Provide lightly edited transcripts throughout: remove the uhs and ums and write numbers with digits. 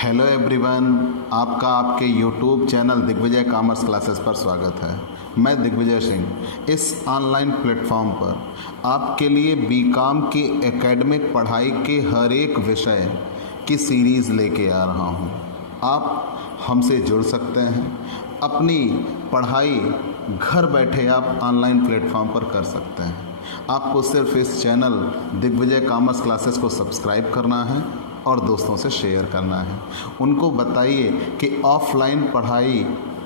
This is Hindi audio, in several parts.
हेलो एवरीवन, आपका आपके YouTube channel Digvijay commerce classes पर स्वागत है। मैं दिग्विजय सिंह इस ऑनलाइन प्लेटफॉर्म पर आपके लिए बीकॉम की एकेडमिक पढ़ाई के हर एक विषय की सीरीज़ लेके आ रहा हूँ। आप हमसे जुड़ सकते हैं, अपनी पढ़ाई घर बैठे आप ऑनलाइन प्लेटफॉर्म पर कर सकते हैं। आपको सिर्फ इस चैनल दिग्विजय कॉमर्स क्लासेस को सब्सक्राइब करना है और दोस्तों से शेयर करना है। उनको बताइए कि ऑफलाइन पढ़ाई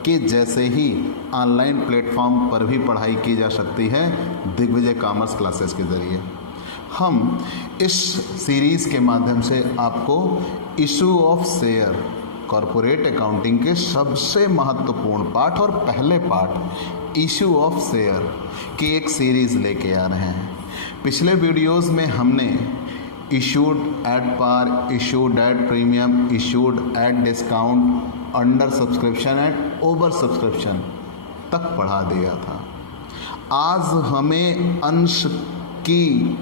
के जैसे ही ऑनलाइन प्लेटफॉर्म पर भी पढ़ाई की जा सकती है दिग्विजय कॉमर्स क्लासेस के ज़रिए। हम इस सीरीज़ के माध्यम से आपको issue of share, corporate accounting के सबसे महत्वपूर्ण पाठ और पहले पाठ इशू ऑफ शेयर की एक सीरीज़ लेके आ रहे हैं। पिछले वीडियोज़ में हमने issued at par, issued at premium, issued at discount, under subscription at over subscription तक पढ़ा दिया था। आज हमें अंश की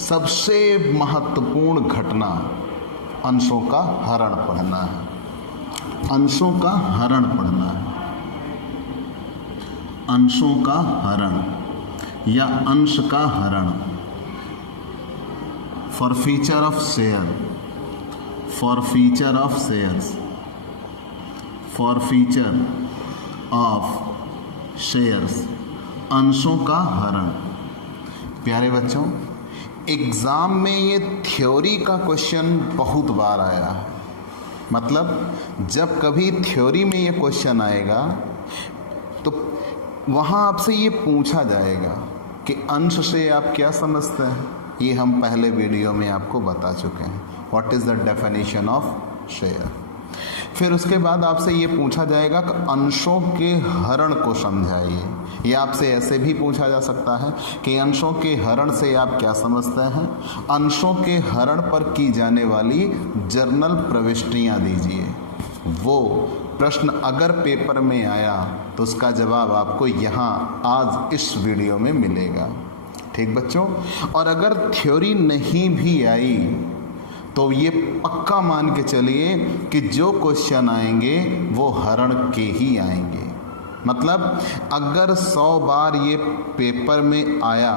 सबसे महत्वपूर्ण घटना अंशों का हरण पढ़ना है। अंशों का हरण पढ़ना है। अंशों का हरण या अंश का हरण। For feature of share, for feature of shares, for feature of shares, अंशों का हरण। प्यारे बच्चों, एग्ज़ाम में ये थ्योरी का क्वेश्चन बहुत बार आया है। मतलब जब कभी थ्योरी में ये क्वेश्चन आएगा तो वहाँ आपसे ये पूछा जाएगा कि अंश से आप क्या समझते हैं। ये हम पहले वीडियो में आपको बता चुके हैं, what is the definition of share. फिर उसके बाद आपसे ये पूछा जाएगा कि अंशों के हरण को समझाइए। ये आपसे ऐसे भी पूछा जा सकता है कि अंशों के हरण से आप क्या समझते हैं। अंशों के हरण पर की जाने वाली जर्नल प्रविष्टियाँ दीजिए। वो प्रश्न अगर पेपर में आया तो उसका जवाब आपको यहाँ आज इस वीडियो में मिलेगा। ठीक बच्चों, और अगर थ्योरी नहीं भी आई तो ये पक्का मान के चलिए कि जो क्वेश्चन आएंगे वो हरण के ही आएंगे। मतलब अगर 100 बार ये पेपर में आया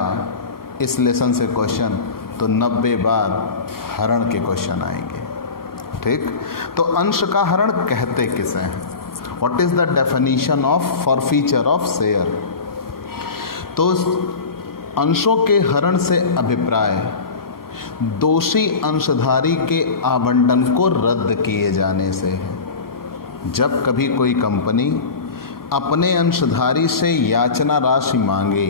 इस लेसन से क्वेश्चन तो 90 बार हरण के क्वेश्चन आएंगे। ठीक, तो अंश का हरण कहते किसे हैं? What is the definition of for feature of share? तो अंशों के हरण से अभिप्राय दोषी अंशधारी के आवंटन को रद्द किए जाने से है। जब कभी कोई कंपनी अपने अंशधारी से याचना राशि मांगे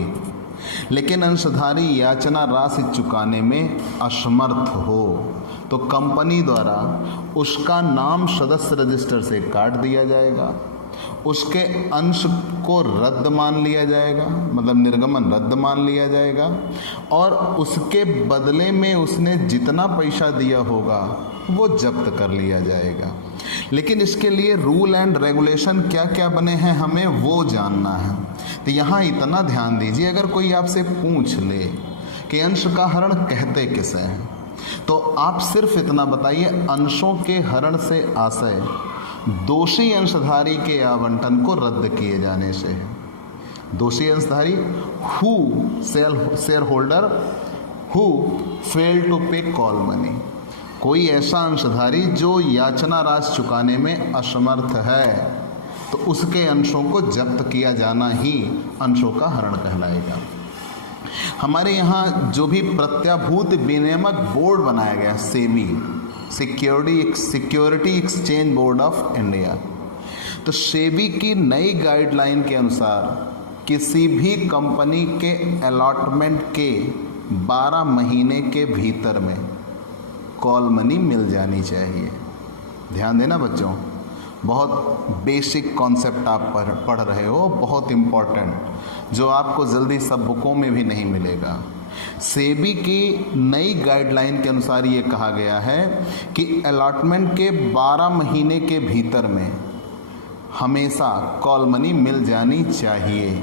लेकिन अंशधारी याचना राशि चुकाने में असमर्थ हो तो कंपनी द्वारा उसका नाम सदस्य रजिस्टर से काट दिया जाएगा, उसके अंश को रद्द मान लिया जाएगा, मतलब निर्गमन रद्द मान लिया जाएगा, और उसके बदले में उसने जितना पैसा दिया होगा वो जब्त कर लिया जाएगा। लेकिन इसके लिए रूल एंड रेगुलेशन क्या क्या बने हैं हमें वो जानना है। तो यहाँ इतना ध्यान दीजिए, अगर कोई आपसे पूछ ले कि अंश का हरण कहते किसे हैं तो आप सिर्फ इतना बताइए, अंशों के हरण से आशय दोषी अंशधारी के आवंटन को रद्द किए जाने से है। दोषी अंशधारी who share holder who fail to pay call money, कोई ऐसा अंशधारी जो याचना राशि चुकाने में असमर्थ है तो उसके अंशों को जब्त किया जाना ही अंशों का हरण कहलाएगा। हमारे यहाँ जो भी प्रत्याभूत विनियामक बोर्ड बनाया गया, SEBI, security exchange board of India, तो सेबी की नई गाइडलाइन के अनुसार किसी भी कंपनी के अलॉटमेंट के 12 महीने के भीतर में कॉल मनी मिल जानी चाहिए। ध्यान देना बच्चों, बहुत बेसिक कॉन्सेप्ट आप पढ़ रहे हो, बहुत इम्पोर्टेंट, जो आपको जल्दी सब बुकों में भी नहीं मिलेगा। सेबी की नई गाइडलाइन के अनुसार ये कहा गया है कि अलॉटमेंट के 12 महीने के भीतर में हमेशा कॉल मनी मिल जानी चाहिए।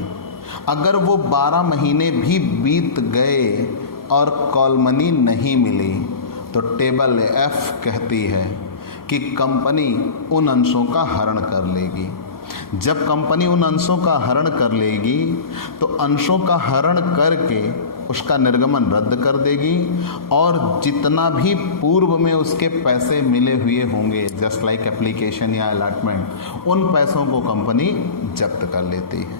अगर वो 12 महीने भी बीत गए और कॉल मनी नहीं मिली तो टेबल एफ कहती है कि कंपनी उन अंशों का हरण कर लेगी। जब कंपनी उन अंशों का हरण कर लेगी तो अंशों का हरण करके उसका निर्गमन रद्द कर देगी और जितना भी पूर्व में उसके पैसे मिले हुए होंगे, जस्ट लाइक एप्लीकेशन या अलॉटमेंट, उन पैसों को कंपनी जब्त कर लेती है।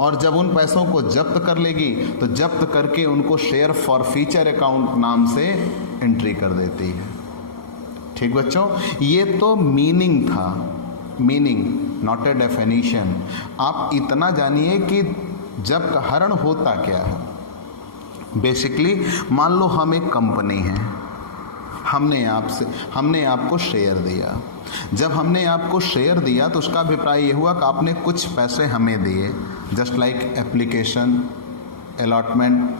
और जब उन पैसों को जब्त कर लेगी तो जब्त करके उनको शेयर फॉर फ्यूचर अकाउंट नाम से एंट्री कर देती है। ठीक बच्चों, ये तो मीनिंग था, मीनिंग नॉट ए डेफिनेशन। आप इतना जानिए कि जब हरण होता क्या है। बेसिकली मान लो हम एक कंपनी हैं, हमने आपको शेयर दिया। जब हमने आपको शेयर दिया तो उसका अभिप्राय ये हुआ कि आपने कुछ पैसे हमें दिए, जस्ट लाइक एप्लीकेशन, अलॉटमेंट।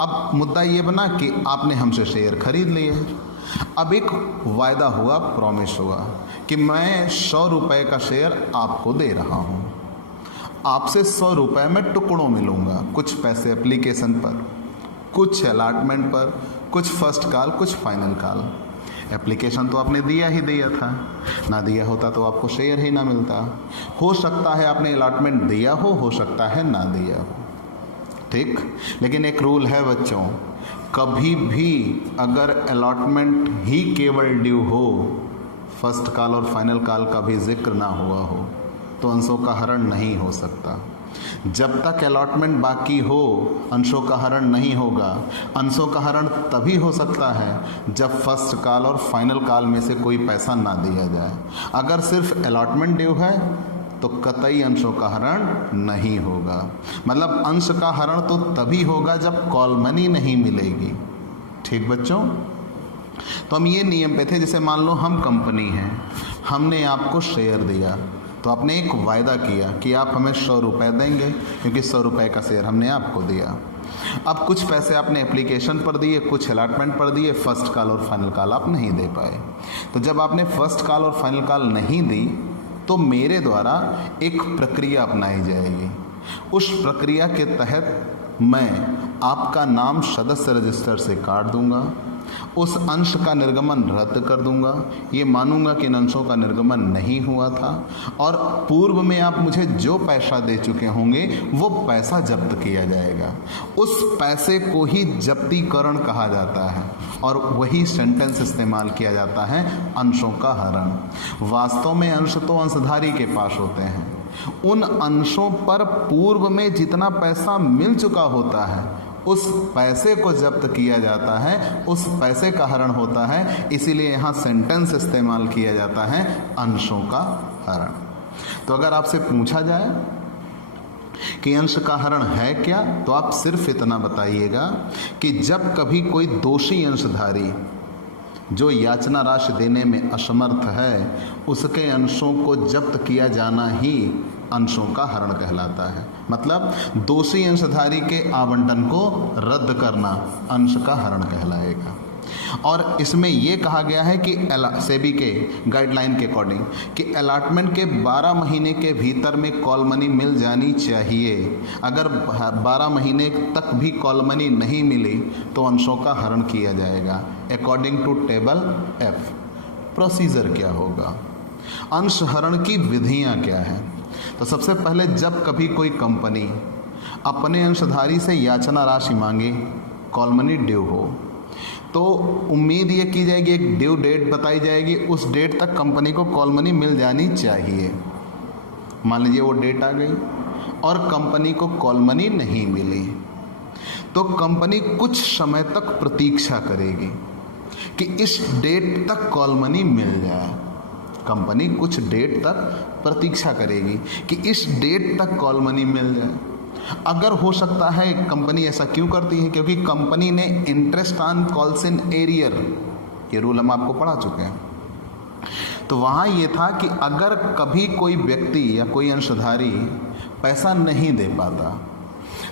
अब मुद्दा ये बना कि आपने हमसे शेयर खरीद लिए। अब एक वायदा हुआ, प्रॉमिस हुआ कि मैं 100 रुपये का शेयर आपको दे रहा हूँ। आपसे 100 रुपये में टुकड़ों में लूँगा, कुछ पैसे एप्लीकेशन पर, कुछ अलॉटमेंट पर, कुछ फर्स्ट कॉल, कुछ फाइनल कॉल। एप्लीकेशन तो आपने दिया ही दिया था, ना दिया होता तो आपको शेयर ही ना मिलता। हो सकता है आपने अलॉटमेंट दिया हो सकता है ना दिया हो, ठीक। लेकिन एक रूल है बच्चों, कभी भी अगर अलॉटमेंट ही केवल ड्यू हो, फर्स्ट कॉल और फाइनल कॉल का भी जिक्र ना हुआ हो, तो अंशों का हरण नहीं हो सकता। जब तक अलॉटमेंट बाकी हो अंशों का हरण नहीं होगा। अंशों का हरण तभी हो सकता है जब फर्स्ट कॉल और फाइनल कॉल में से कोई पैसा ना दिया जाए। अगर सिर्फ अलॉटमेंट ड्यू है तो कतई अंशों का हरण नहीं होगा। मतलब अंश का हरण तो तभी होगा जब कॉल मनी नहीं मिलेगी। ठीक बच्चों, तो हम ये नियम पे थे, जैसे मान लो हम कंपनी हैं, हमने आपको शेयर दिया तो आपने एक वायदा किया कि आप हमें 100 रुपये देंगे, क्योंकि 100 रुपये का शेयर हमने आपको दिया। अब कुछ पैसे आपने एप्लीकेशन पर दिए, कुछ अलॉटमेंट पर दिए, फर्स्ट कॉल और फाइनल कॉल आप नहीं दे पाए। तो जब आपने फर्स्ट कॉल और फाइनल कॉल नहीं दी तो मेरे द्वारा एक प्रक्रिया अपनाई जाएगी। उस प्रक्रिया के तहत मैं आपका नाम सदस्य रजिस्टर से काट दूंगा, उस अंश का निर्गमन रद्द कर दूंगा, ये मानूंगा कि इन अंशों का निर्गमन नहीं हुआ था, और पूर्व में आप मुझे जो पैसा दे चुके होंगे वो पैसा जब्त किया जाएगा। उस पैसे को ही जब्तीकरण कहा जाता है और वही सेंटेंस इस्तेमाल किया जाता है अंशों का हरण। वास्तव में अंश तो अंशधारी के पास होते हैं। उन अंशों पर पूर्व में जितना पैसा मिल चुका होता है उस पैसे को जब्त किया जाता है, उस पैसे का हरण होता है। इसीलिए यहाँ सेंटेंस इस्तेमाल किया जाता है अंशों का हरण। तो अगर आपसे पूछा जाए कि अंश का हरण है क्या, तो आप सिर्फ इतना बताइएगा कि जब कभी कोई दोषी अंशधारी जो याचना राशि देने में असमर्थ है, उसके अंशों को जब्त किया जाना ही अंशों का हरण कहलाता है। मतलब दोषी अंशधारी के आवंटन को रद्द करना अंश का हरण कहलाएगा। और इसमें यह कहा गया है कि सेबी के गाइडलाइन के अकॉर्डिंग कि अलॉटमेंट के 12 महीने के भीतर में कॉल मनी मिल जानी चाहिए। अगर 12 महीने तक भी कॉल मनी नहीं मिली तो अंशों का हरण किया जाएगा according to table F। Procedure क्या होगा, अंश हरण की विधियां क्या हैं? तो सबसे पहले जब कभी कोई कंपनी अपने अंशधारी से याचना राशि मांगे, कॉल मनी ड्यू हो, तो उम्मीद ये की जाएगी, एक ड्यू डेट बताई जाएगी, उस डेट तक कंपनी को कॉल मनी मिल जानी चाहिए। मान लीजिए वो डेट आ गई और कंपनी को कॉल मनी नहीं मिली, तो कंपनी कुछ समय तक प्रतीक्षा करेगी कि इस डेट तक कॉल मनी मिल जाए। कंपनी कुछ डेट तक प्रतीक्षा करेगी कि इस डेट तक कॉल मनी मिल जाए। अगर हो सकता है, कंपनी ऐसा क्यों करती है? क्योंकि कंपनी ने interest on calls in arrear, ये रूल हम आपको पढ़ा चुके हैं। तो वहाँ ये था कि अगर कभी कोई व्यक्ति या कोई अंशधारी पैसा नहीं दे पाता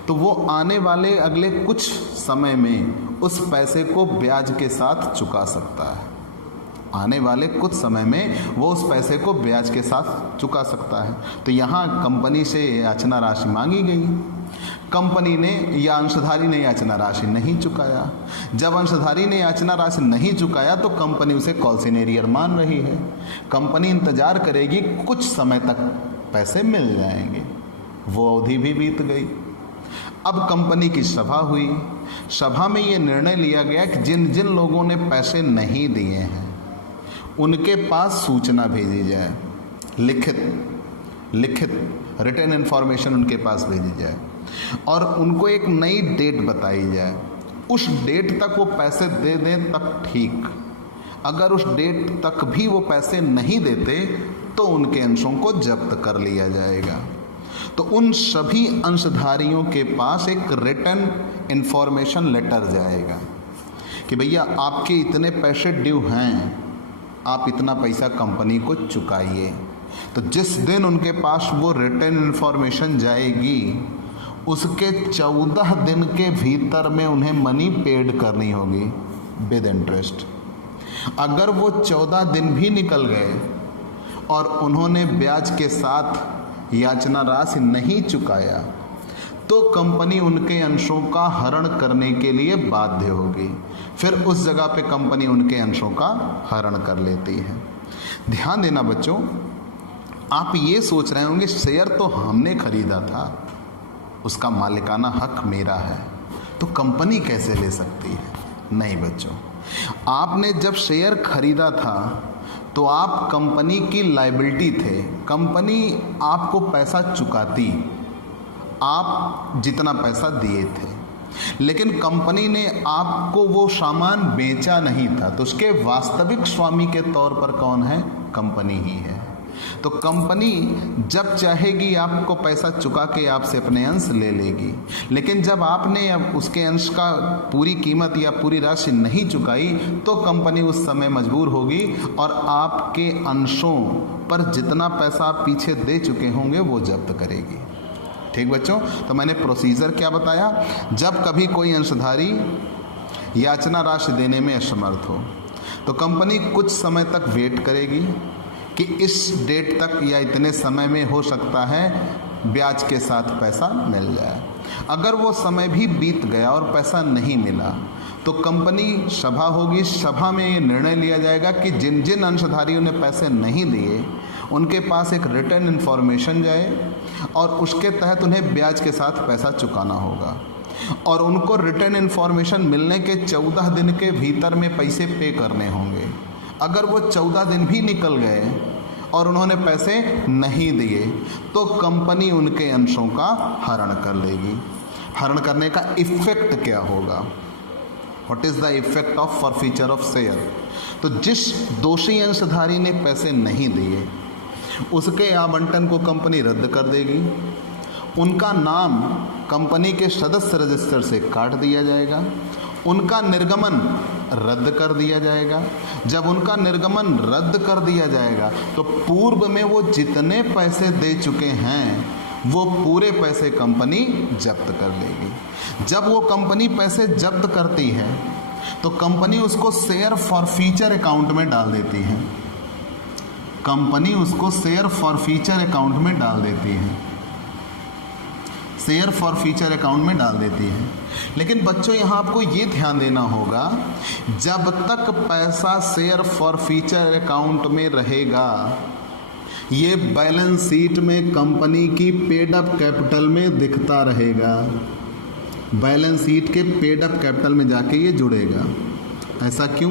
तो वो आने वाले अगले कुछ समय में उस पैसे को ब्याज के साथ चुका सकता है। आने वाले कुछ समय में वो उस पैसे को ब्याज के साथ चुका सकता है। तो यहाँ कंपनी से याचना राशि मांगी गई, कंपनी ने या अंशधारी ने याचना राशि नहीं चुकाया। जब अंशधारी ने याचना राशि नहीं चुकाया तो कंपनी उसे कॉल्सिनेरियर मान रही है। कंपनी इंतजार करेगी, कुछ समय तक पैसे मिल जाएंगे। वो अवधि भी बीत गई। अब कंपनी की सभा हुई। सभा में ये निर्णय लिया गया कि जिन जिन लोगों ने पैसे नहीं दिए हैं उनके पास सूचना भेजी जाए, लिखित रिटन इन्फॉर्मेशन उनके पास भेजी जाए और उनको एक नई डेट बताई जाए। उस डेट तक वो पैसे दे दें तब ठीक, अगर उस डेट तक भी वो पैसे नहीं देते तो उनके अंशों को जब्त कर लिया जाएगा। तो उन सभी अंशधारियों के पास एक रिटन इन्फॉर्मेशन लेटर जाएगा कि भैया आपके इतने पैसे ड्यू हैं, आप इतना पैसा कंपनी को चुकाइए। तो जिस दिन उनके पास वो रिटन इन्फॉर्मेशन जाएगी उसके 14 दिन के भीतर में उन्हें मनी पेड करनी होगी विद इंटरेस्ट। अगर वो 14 दिन भी निकल गए और उन्होंने ब्याज के साथ याचना राशि नहीं चुकाया तो कंपनी उनके अंशों का हरण करने के लिए बाध्य होगी। फिर उस जगह पे कंपनी उनके अंशों का हरण कर लेती है। ध्यान देना बच्चों, आप ये सोच रहे होंगे शेयर तो हमने खरीदा था, उसका मालिकाना हक मेरा है, तो कंपनी कैसे ले सकती है? नहीं बच्चों, आपने जब शेयर खरीदा था तो आप कंपनी की लायबिलिटी थे। कंपनी आपको पैसा चुकाती, आप जितना पैसा दिए थे, लेकिन कंपनी ने आपको वो सामान बेचा नहीं था, तो उसके वास्तविक स्वामी के तौर पर कौन है? कंपनी ही है। तो कंपनी जब चाहेगी आपको पैसा चुका के आपसे अपने अंश ले लेगी, लेकिन जब आपने अब उसके अंश का पूरी कीमत या पूरी राशि नहीं चुकाई तो कंपनी उस समय मजबूर होगी और आपके अंशों पर जितना पैसा आप पीछे दे चुके होंगे वो जब्त करेगी। ठीक बच्चों, तो मैंने प्रोसीजर क्या बताया? जब कभी कोई अंशधारी याचना राशि देने में असमर्थ हो तो कंपनी कुछ समय तक वेट करेगी कि इस डेट तक या इतने समय में हो सकता है ब्याज के साथ पैसा मिल जाए। अगर वो समय भी बीत गया और पैसा नहीं मिला तो कंपनी सभा होगी, सभा में ये निर्णय लिया जाएगा कि जिन जिन अंशधारियों ने पैसे नहीं दिए उनके पास एक रिटन इन्फॉर्मेशन जाए और उसके तहत उन्हें ब्याज के साथ पैसा चुकाना होगा और उनको रिटन इन्फॉर्मेशन मिलने के 14 दिन के भीतर में पैसे पे करने होंगे। अगर वो 14 दिन भी निकल गए और उन्होंने पैसे नहीं दिए तो कंपनी उनके अंशों का हरण कर लेगी। हरण करने का इफेक्ट क्या होगा? What is the effect of forfeiture of share? तो जिस दोषी अंशधारी ने पैसे नहीं दिए उसके आवंटन को कंपनी रद्द कर देगी। उनका नाम कंपनी के सदस्य रजिस्टर से काट दिया जाएगा। उनका निर्गमन रद्द कर दिया जाएगा। जब उनका निर्गमन रद्द कर दिया जाएगा तो पूर्व में वो जितने पैसे दे चुके हैं वो पूरे पैसे कंपनी जब्त कर लेगी। जब वो कंपनी पैसे जब्त करती है तो कंपनी उसको शेयर फॉरफीचर अकाउंट में डाल देती है। कंपनी उसको शेयर फॉरफीचर अकाउंट में डाल देती है, शेयर फॉरफीचर अकाउंट में डाल देती है। लेकिन बच्चों यहाँ आपको ये ध्यान देना होगा, जब तक पैसा शेयर फॉरफीचर अकाउंट में रहेगा ये बैलेंस शीट में कंपनी की पेड अप कैपिटल में दिखता रहेगा। बैलेंस शीट के पेड अप कैपिटल में जाके ये जुड़ेगा। ऐसा क्यों?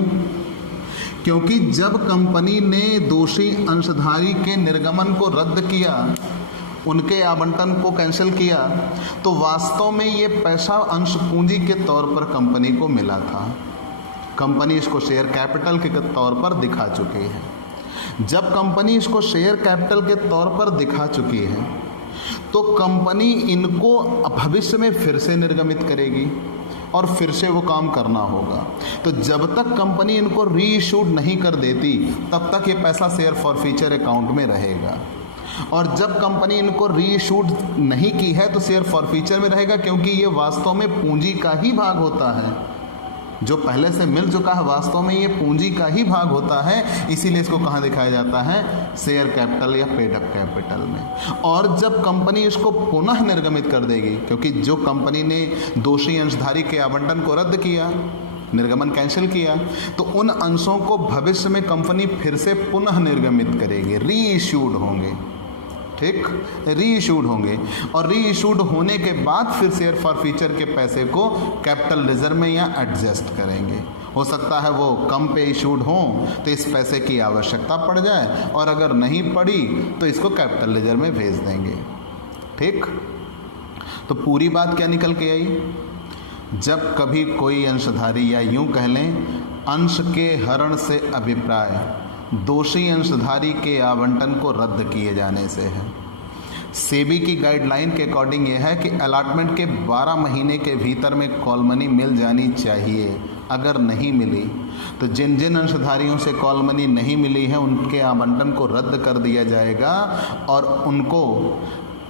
क्योंकि जब कंपनी ने दोषी अंशधारी के निर्गमन को रद्द किया, उनके आवंटन को कैंसिल किया, तो वास्तव में ये पैसा अंश पूंजी के तौर पर कंपनी को मिला था। कंपनी इसको शेयर कैपिटल के तौर पर दिखा चुकी है। जब कंपनी इसको शेयर कैपिटल के तौर पर दिखा चुकी है तो कंपनी इनको भविष्य में फिर से निर्गमित करेगी और फिर से वो काम करना होगा। तो जब तक कंपनी इनको री इशूड नहीं कर देती तब तक ये पैसा शेयर फॉरफीचर अकाउंट में रहेगा, और जब कंपनी इनको री इशूड नहीं की है तो शेयर फॉरफीचर में रहेगा, क्योंकि ये वास्तव में पूंजी का ही भाग होता है। जो पहले से मिल चुका है वास्तव में ये पूंजी का ही भाग होता है, इसीलिए इसको कहाँ दिखाया जाता है, शेयर कैपिटल या पेड अप कैपिटल में। और जब कंपनी इसको पुनः निर्गमित कर देगी, क्योंकि जो कंपनी ने दोषी अंशधारी के आवंटन को रद्द किया, निर्गमन कैंसिल किया, तो उन अंशों को भविष्य में कंपनी फिर से पुनः निर्गमित करेगी, री इश्यूड होंगे, ठीक, री इशूड होंगे। और री इशूड होने के बाद फिर शेयर फॉर फ्यूचर के पैसे को कैपिटल रिजर्व में या एडजस्ट करेंगे। हो सकता है वो कम पे इशूड हो तो इस पैसे की आवश्यकता पड़ जाए, और अगर नहीं पड़ी तो इसको कैपिटल रिजर्व में भेज देंगे, ठीक। तो पूरी बात क्या निकल के आई, जब कभी कोई अंशधारी, या यूं कह लें अंश के हरण से अभिप्राय दोषी अंशधारी के आवंटन को रद्द किए जाने से है। सेबी की गाइडलाइन के अकॉर्डिंग यह है कि अलॉटमेंट के 12 महीने के भीतर में कॉल मनी मिल जानी चाहिए। अगर नहीं मिली तो जिन जिन अंशधारियों से कॉल मनी नहीं मिली है उनके आवंटन को रद्द कर दिया जाएगा, और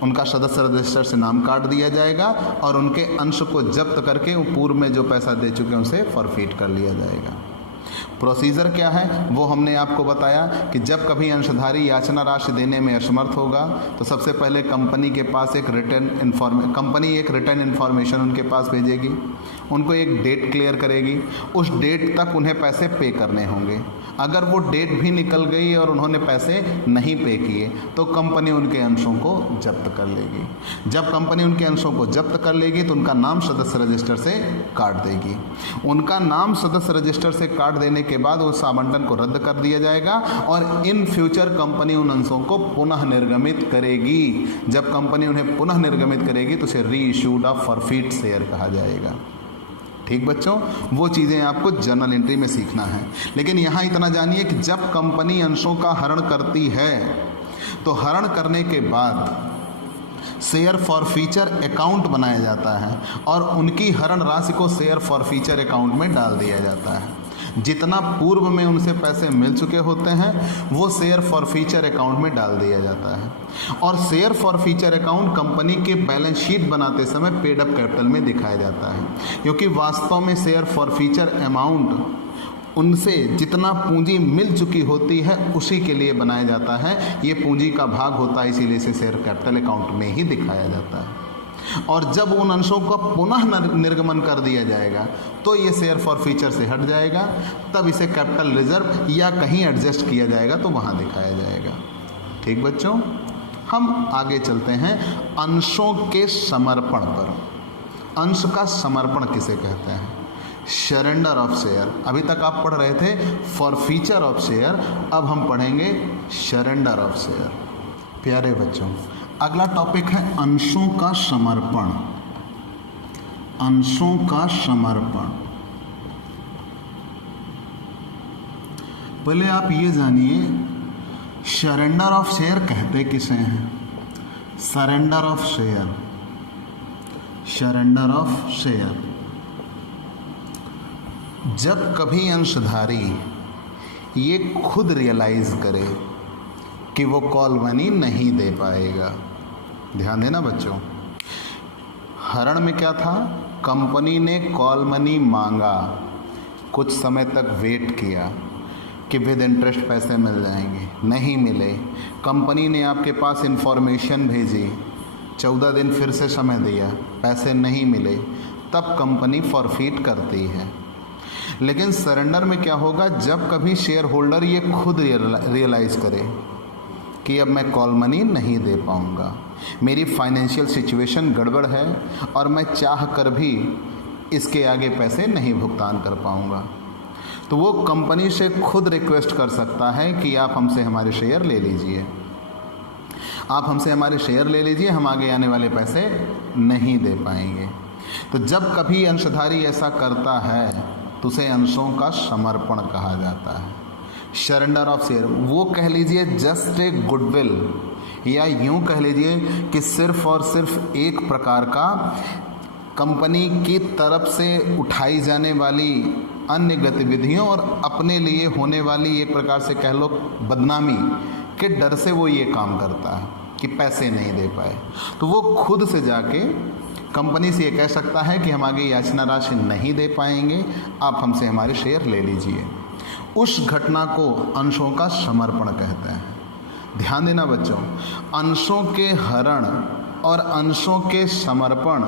उनका सदस्य रजिस्टर से नाम काट दिया जाएगा, और उनके अंश को जब्त करके वो पूर्व में जो पैसा दे चुके हैं उसे फॉरफिट कर लिया जाएगा। प्रोसीजर क्या है वो हमने आपको बताया कि जब कभी अंशधारी याचना राशि देने में असमर्थ होगा तो सबसे पहले कंपनी के पास एक रिटर्न इन्फॉर्मेशन उनके पास भेजेगी, उनको एक डेट क्लियर करेगी, उस डेट तक उन्हें पैसे पे करने होंगे। अगर वो डेट भी निकल गई और उन्होंने पैसे नहीं पे किए तो कंपनी उनके अंशों को जब्त कर लेगी। जब कंपनी उनके अंशों को जब्त कर लेगी तो उनका नाम सदस्य रजिस्टर से काट देगी। उनका नाम सदस्य रजिस्टर से काट देने के बाद उस आवंटन को रद्द कर दिया जाएगा, और इन फ्यूचर कंपनी उन अंशों को पुनः निर्गमित करेगी। जब कंपनी उन्हें पुनः निर्गमित करेगी तो उसे री इशूड ऑफ फॉरफिट शेयर कहा जाएगा। ठीक बच्चों, वो चीज़ें आपको जर्नल एंट्री में सीखना है। लेकिन यहाँ इतना जानिए कि जब कंपनी अंशों का हरण करती है तो हरण करने के बाद शेयर फॉर फ्यूचर अकाउंट बनाया जाता है और उनकी हरण राशि को शेयर फॉर फ्यूचर अकाउंट में डाल दिया जाता है। जितना पूर्व में उनसे पैसे मिल चुके होते हैं वो शेयर फॉर फ्यूचर अकाउंट में डाल दिया जाता है, और share forfeiture account company के बैलेंस शीट बनाते समय पेड अप कैपिटल में दिखाया जाता है, क्योंकि वास्तव में शेयर फॉर फ्यूचर अमाउंट उनसे जितना पूंजी मिल चुकी होती है उसी के लिए बनाया जाता है। ये पूंजी का भाग होता है, इसीलिए इसे शेयर कैपिटल अकाउंट में ही दिखाया जाता है। और जब उन अंशों का पुनः निर्गमन कर दिया जाएगा तो ये शेयर फॉर फ्यूचर से हट जाएगा, तब इसे कैपिटल रिजर्व या कहीं एडजस्ट किया जाएगा तो वहाँ दिखाया जाएगा। ठीक बच्चों, हम आगे चलते हैं अंशों के समर्पण पर। अंश का समर्पण किसे कहते हैं? Surrender of share. अभी तक आप पढ़ रहे थे फॉर फ्यूचर ऑफ शेयर, अब हम पढ़ेंगे सरेंडर ऑफ शेयर। प्यारे बच्चों, अगला टॉपिक है अंशों का समर्पण। अंशों का समर्पण। पहले आप ये जानिए सरेंडर ऑफ शेयर कहते किसे हैं? Surrender of share, surrender of share, जब कभी अंशधारी ये खुद रियलाइज करे कि वो कॉल मनी नहीं दे पाएगा। ध्यान देना बच्चों, हरण में क्या था? कंपनी ने कॉल मनी मांगा, कुछ समय तक वेट किया कि विद इंटरेस्ट पैसे मिल जाएंगे, नहीं मिले। कंपनी ने आपके पास इंफॉर्मेशन भेजी, 14 दिन फिर से समय दिया, पैसे नहीं मिले, तब कंपनी फॉरफिट करती है। लेकिन सरेंडर में क्या होगा? जब कभी शेयर होल्डर ये खुद रियलाइज़ करे कि अब मैं कॉल मनी नहीं दे पाऊंगा, मेरी फाइनेंशियल सिचुएशन गड़बड़ है और मैं चाह कर भी इसके आगे पैसे नहीं भुगतान कर पाऊंगा, तो वो कंपनी से खुद रिक्वेस्ट कर सकता है कि आप हमसे हमारे शेयर ले लीजिए, आप हमसे हमारे शेयर ले लीजिए, हम आगे आने वाले पैसे नहीं दे पाएंगे। तो जब कभी अंशधारी ऐसा करता है तो उसे अंशों का समर्पण कहा जाता है। सरेंडर ऑफ शेयर, वो कह लीजिए जस्ट ए गुडविल, या यूं कह लीजिए कि सिर्फ और सिर्फ एक प्रकार का कंपनी की तरफ से उठाई जाने वाली अन्य गतिविधियों और अपने लिए होने वाली एक प्रकार से कह लो बदनामी के डर से वो ये काम करता है कि पैसे नहीं दे पाए। तो वो खुद से जाके कंपनी से ये कह सकता है कि हम आगे याचना राशि नहीं दे पाएंगे, आप हमसे हमारे शेयर ले लीजिए। उस घटना को अंशों का समर्पण कहते हैं। ध्यान देना बच्चों, अंशों के हरण और अंशों के समर्पण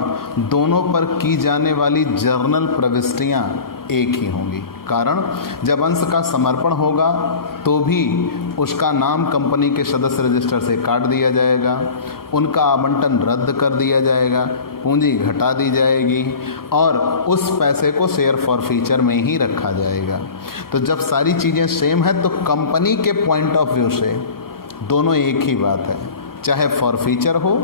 दोनों पर की जाने वाली जर्नल प्रविष्टियां एक ही होंगी। कारण जब अंश का समर्पण होगा तो भी उसका नाम कंपनी के सदस्य रजिस्टर से काट दिया जाएगा, उनका आवंटन रद्द कर दिया जाएगा, पूंजी घटा दी जाएगी और उस पैसे को शेयर फॉरफीचर में ही रखा जाएगा। तो जब सारी चीज़ें सेम है तो कंपनी के पॉइंट ऑफ व्यू से दोनों एक ही बात है, चाहे फॉरफीचर हो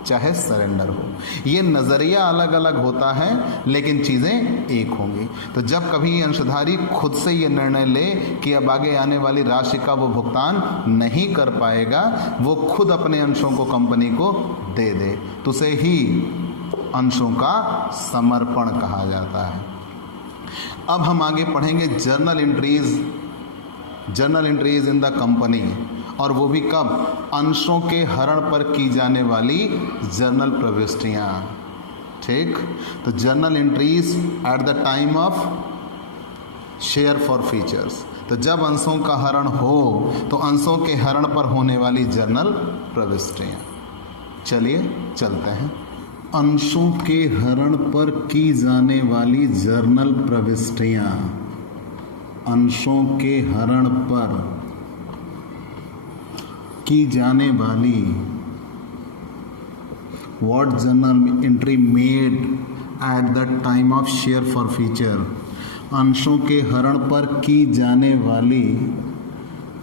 चाहे सरेंडर हो। ये नज़रिया अलग अलग होता है लेकिन चीज़ें एक होंगी। तो जब कभी अंशधारी खुद से ये निर्णय ले कि अब आगे आने वाली राशि का वो भुगतान नहीं कर पाएगा, वो खुद अपने अंशों को कंपनी को दे दे, तो उसे ही अंशों का समर्पण कहा जाता है। अब हम आगे पढ़ेंगे journal entries in the company, और वो भी कब? अंशों के हरण पर की जाने वाली जर्नल प्रविष्टियाँ। ठीक, तो journal entries at the time of share for features, तो जब अंशों का हरण हो तो अंशों के हरण पर होने वाली जर्नल प्रविष्टियाँ। चलिए चलते हैं। अंशों के हरण पर की जाने वाली जर्नल प्रविष्टियाँ। अंशों के हरण पर की जाने वाली what journal entry made at the time of share forfeiture, अंशों के हरण पर की जाने वाली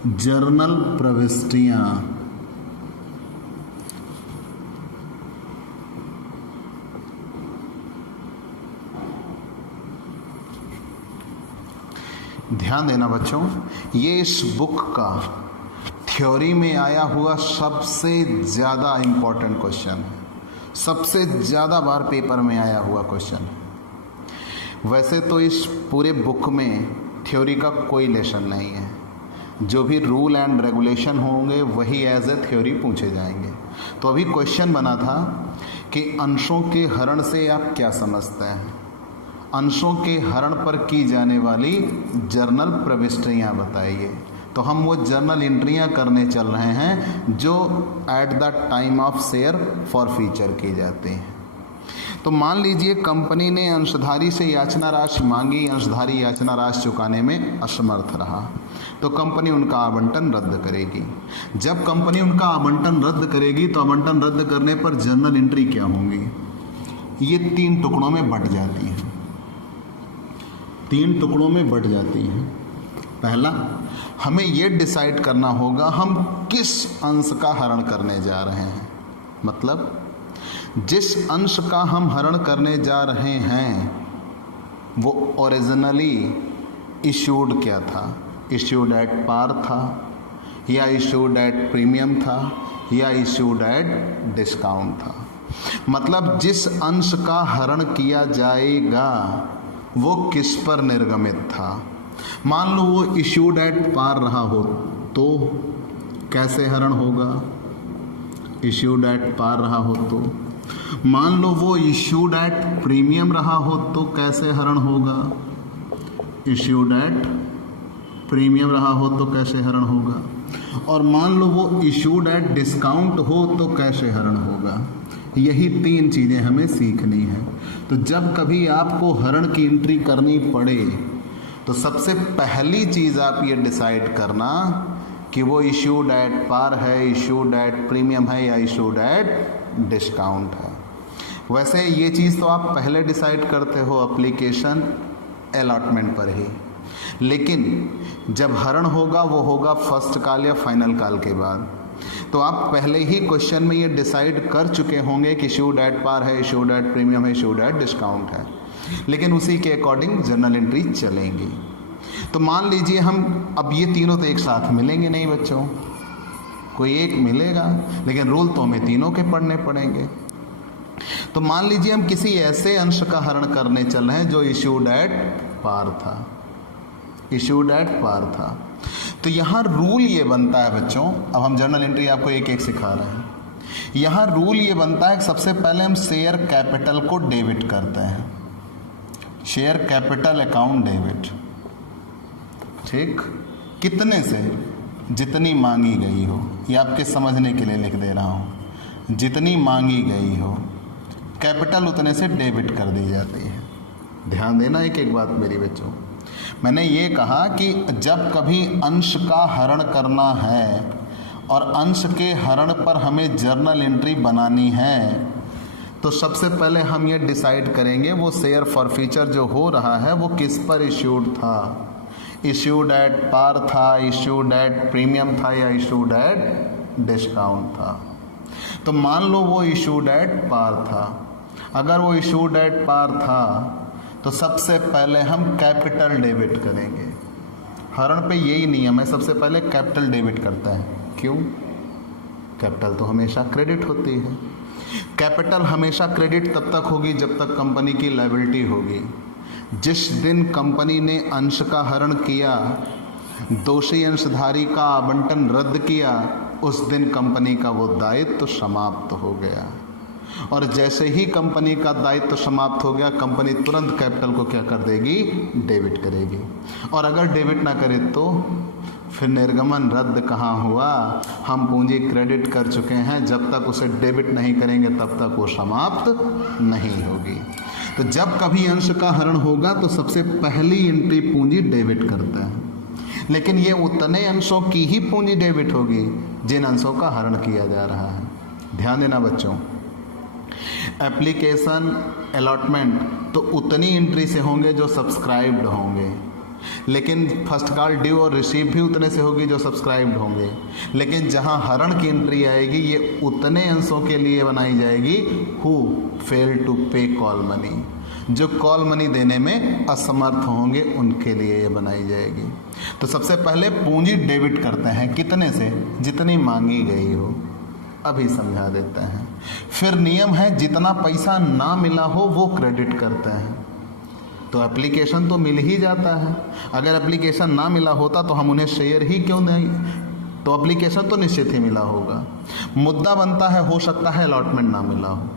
जर्नल प्रविष्टियाँ। ध्यान देना बच्चों, ये इस बुक का थ्योरी में आया हुआ सबसे ज़्यादा इम्पोर्टेंट क्वेश्चन है, सबसे ज़्यादा बार पेपर में आया हुआ क्वेश्चन। वैसे तो इस पूरे बुक में थ्योरी का कोई लेसन नहीं है, जो भी रूल एंड रेगुलेशन होंगे वही एज ए थ्योरी पूछे जाएंगे। तो अभी क्वेश्चन बना था कि अंशों के हरण से आप क्या समझते हैं, अंशों के हरण पर की जाने वाली जर्नल प्रविष्टियाँ बताइए। तो हम वो जर्नल एंट्रियाँ करने चल रहे हैं जो at the time of share for feature की जाती हैं। तो मान लीजिए कंपनी ने अंशधारी से याचना राशि मांगी, अंशधारी याचना राशि चुकाने में असमर्थ रहा, तो कंपनी उनका आवंटन रद्द करेगी। जब कंपनी उनका आवंटन रद्द करेगी तो आवंटन रद्द करने पर जर्नल एंट्री क्या होंगी? ये 3 टुकड़ों में बंट जाती हैं, 3 टुकड़ों में बंट जाती हैं। पहला, हमें ये डिसाइड करना होगा हम किस अंश का हरण करने जा रहे हैं। मतलब जिस अंश का हम हरण करने जा रहे हैं वो ओरिजिनली इशूड क्या था, इशूड एट पार था या इशूड एट प्रीमियम था या इशूड एट डिस्काउंट था। मतलब जिस अंश का हरण किया जाएगा वो किस पर निर्गमित था। मान लो वो इशूड एट पार रहा हो तो कैसे हरण होगा? इशूड एट पार रहा हो तो। मान लो वो इशूड एट प्रीमियम रहा हो तो कैसे हरण होगा? इशूड एट प्रीमियम रहा हो तो कैसे हरण होगा? और मान लो वो इशूड एट डिस्काउंट हो तो कैसे हरण होगा? यही 3 चीज़ें हमें सीखनी है। तो जब कभी आपको हरण की एंट्री करनी पड़े तो सबसे पहली चीज़ आप ये डिसाइड करना कि वो इशूड एट पार है, इशूड एट प्रीमियम है या इशूड एट डिस्काउंट है। वैसे ये चीज़ तो आप पहले डिसाइड करते हो एप्लीकेशन अलॉटमेंट पर ही, लेकिन जब हरण होगा वो होगा फर्स्ट कॉल या फाइनल कॉल के बाद। तो आप पहले ही क्वेश्चन में ये डिसाइड कर चुके होंगे कि इशूड एट पार है, इशूड एट प्रीमियम है, इशूड एट डिस्काउंट है, लेकिन उसी के अकॉर्डिंग जर्नल एंट्री चलेंगी। तो मान लीजिए हम अब ये तीनों तो एक साथ मिलेंगे नहीं बच्चों, कोई एक मिलेगा, लेकिन रूल तो हमें तीनों के पढ़ने पड़ेंगे। तो मान लीजिए हम किसी ऐसे अंश का हरण करने चल रहे हैं जो इशूड एट पार था, इशूड एट पार था। तो यहाँ रूल ये बनता है बच्चों, अब हम जर्नल एंट्री आपको एक एक सिखा रहे हैं यहाँ रूल ये बनता है कि सबसे पहले हम शेयर कैपिटल को डेबिट करते हैं, शेयर कैपिटल अकाउंट डेबिट, ठीक। कितने से? जितनी मांगी गई हो, ये आपके समझने के लिए लिख दे रहा हूँ, जितनी मांगी गई हो कैपिटल उतने से डेबिट कर दी जाती है। ध्यान देना एक एक बात मेरी बच्चों, मैंने ये कहा कि जब कभी अंश का हरण करना है और अंश के हरण पर हमें जर्नल एंट्री बनानी है तो सबसे पहले हम ये डिसाइड करेंगे वो शेयर फॉरफीचर जो हो रहा है वो किस पर इश्यूड था, इश्यूड एट पार था, इश्यूड एट प्रीमियम था या इश्यूड एट डिस्काउंट था। तो मान लो वो इश्यूड एट पार था। अगर वो इश्यूड एट पार था तो सबसे पहले हम कैपिटल डेबिट करेंगे। हरण पे यही नियम है, सबसे पहले कैपिटल डेबिट करता है। क्यों? कैपिटल तो हमेशा क्रेडिट होती है। कैपिटल हमेशा क्रेडिट तब तक होगी जब तक कंपनी की लायबिलिटी होगी। जिस दिन कंपनी ने अंश का हरण किया, दोषी अंशधारी का आवंटन रद्द किया, उस दिन कंपनी का वो दायित्व समाप्त हो गया। और जैसे ही कंपनी का दायित्व समाप्त हो गया, कंपनी तुरंत कैपिटल को क्या कर देगी? डेबिट करेगी। और अगर डेबिट ना करे तो फिर निर्गमन रद्द कहाँ हुआ? हम पूंजी क्रेडिट कर चुके हैं, जब तक उसे डेबिट नहीं करेंगे तब तक वो समाप्त नहीं होगी। तो जब कभी अंश का हरण होगा तो सबसे पहली एंट्री पूंजी डेबिट करता है, लेकिन ये उतने अंशों की ही पूंजी डेबिट होगी जिन अंशों का हरण किया जा रहा है। ध्यान देना बच्चों, एप्लीकेशन अलॉटमेंट तो उतनी एंट्री से होंगे जो सब्सक्राइब्ड होंगे, लेकिन फर्स्ट कॉल ड्यू और रिसीव भी उतने से होगी जो सब्सक्राइब्ड होंगे। लेकिन जहां हरण की एंट्री आएगी ये उतने अंशों के लिए बनाई जाएगी who fail to pay call money, जो कॉल मनी देने में असमर्थ होंगे उनके लिए ये बनाई जाएगी। तो सबसे पहले पूंजी डेबिट करते हैं, कितने से? जितनी मांगी गई हो। अभी समझा देते हैं। फिर नियम है जितना पैसा ना मिला हो वो क्रेडिट करते हैं। तो एप्लीकेशन तो मिल ही जाता है, अगर एप्लीकेशन ना मिला होता तो हम उन्हें शेयर ही क्यों दें? तो एप्लीकेशन तो निश्चित ही मिला होगा। मुद्दा बनता है, हो सकता है अलॉटमेंट ना मिला हो,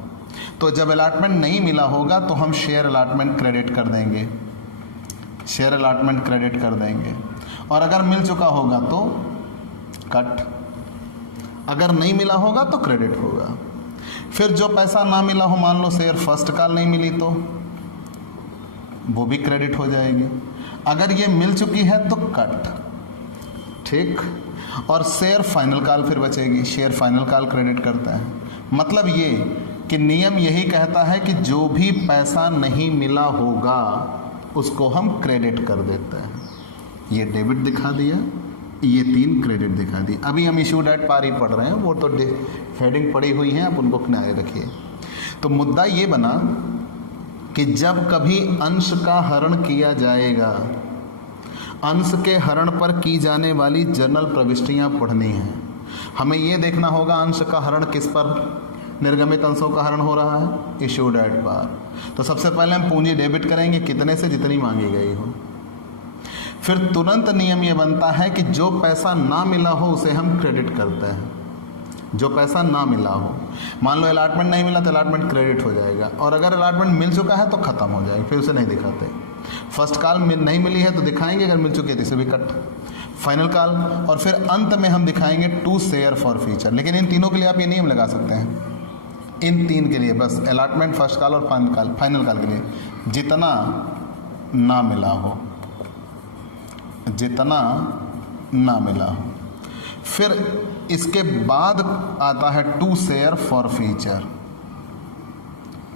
तो जब अलॉटमेंट नहीं मिला होगा तो हम शेयर अलॉटमेंट क्रेडिट कर देंगे, शेयर अलॉटमेंट क्रेडिट कर देंगे। और अगर मिल चुका होगा तो कट, अगर नहीं मिला होगा तो क्रेडिट होगा। फिर जो पैसा ना मिला हो, मान लो शेयर फर्स्ट कॉल नहीं मिली तो वो भी क्रेडिट हो जाएगी। अगर ये मिल चुकी है तो कट, ठीक। और शेयर फाइनल कॉल फिर बचेगी, शेयर फाइनल कॉल क्रेडिट करता है। मतलब ये कि नियम यही कहता है कि जो भी पैसा नहीं मिला होगा उसको हम क्रेडिट कर देते हैं। ये डेबिट दिखा दिया, ये 3 क्रेडिट दिखा दी। अभी हम इशूड एट पार ही पढ़ रहे हैं, वो तो हेडिंग पड़ी हुई है, आप उनको किनारे रखिए। तो मुद्दा ये बना कि जब कभी अंश का हरण किया जाएगा, अंश के हरण पर की जाने वाली जर्नल प्रविष्टियां पढ़नी हैं। हमें ये देखना होगा अंश का हरण किस पर, निर्गमित अंशों का हरण हो रहा है, इशूड एट पार। तो सबसे पहले हम पूंजी डेबिट करेंगे, कितने से? जितनी मांगी गई हो। फिर तुरंत नियम ये बनता है कि जो पैसा ना मिला हो उसे हम क्रेडिट करते हैं, जो पैसा ना मिला हो। मान लो अलॉटमेंट नहीं मिला तो अलॉटमेंट क्रेडिट हो जाएगा, और अगर अलॉटमेंट मिल चुका है तो ख़त्म हो जाएगा, फिर उसे नहीं दिखाते। फर्स्ट कॉल नहीं मिली है तो दिखाएंगे, अगर मिल चुकी है तो इसे भी कट, फाइनल कॉल। और फिर अंत में हम दिखाएंगे टू शेयर फॉर फ्यूचर। लेकिन इन तीनों के लिए आप ये नियम लगा सकते हैं, इन 3 के लिए बस, अलॉटमेंट, फर्स्ट कॉल और फाइनल कॉल के लिए जितना ना मिला हो, जितना ना मिला हो। फिर इसके बाद आता है to share forfeiture,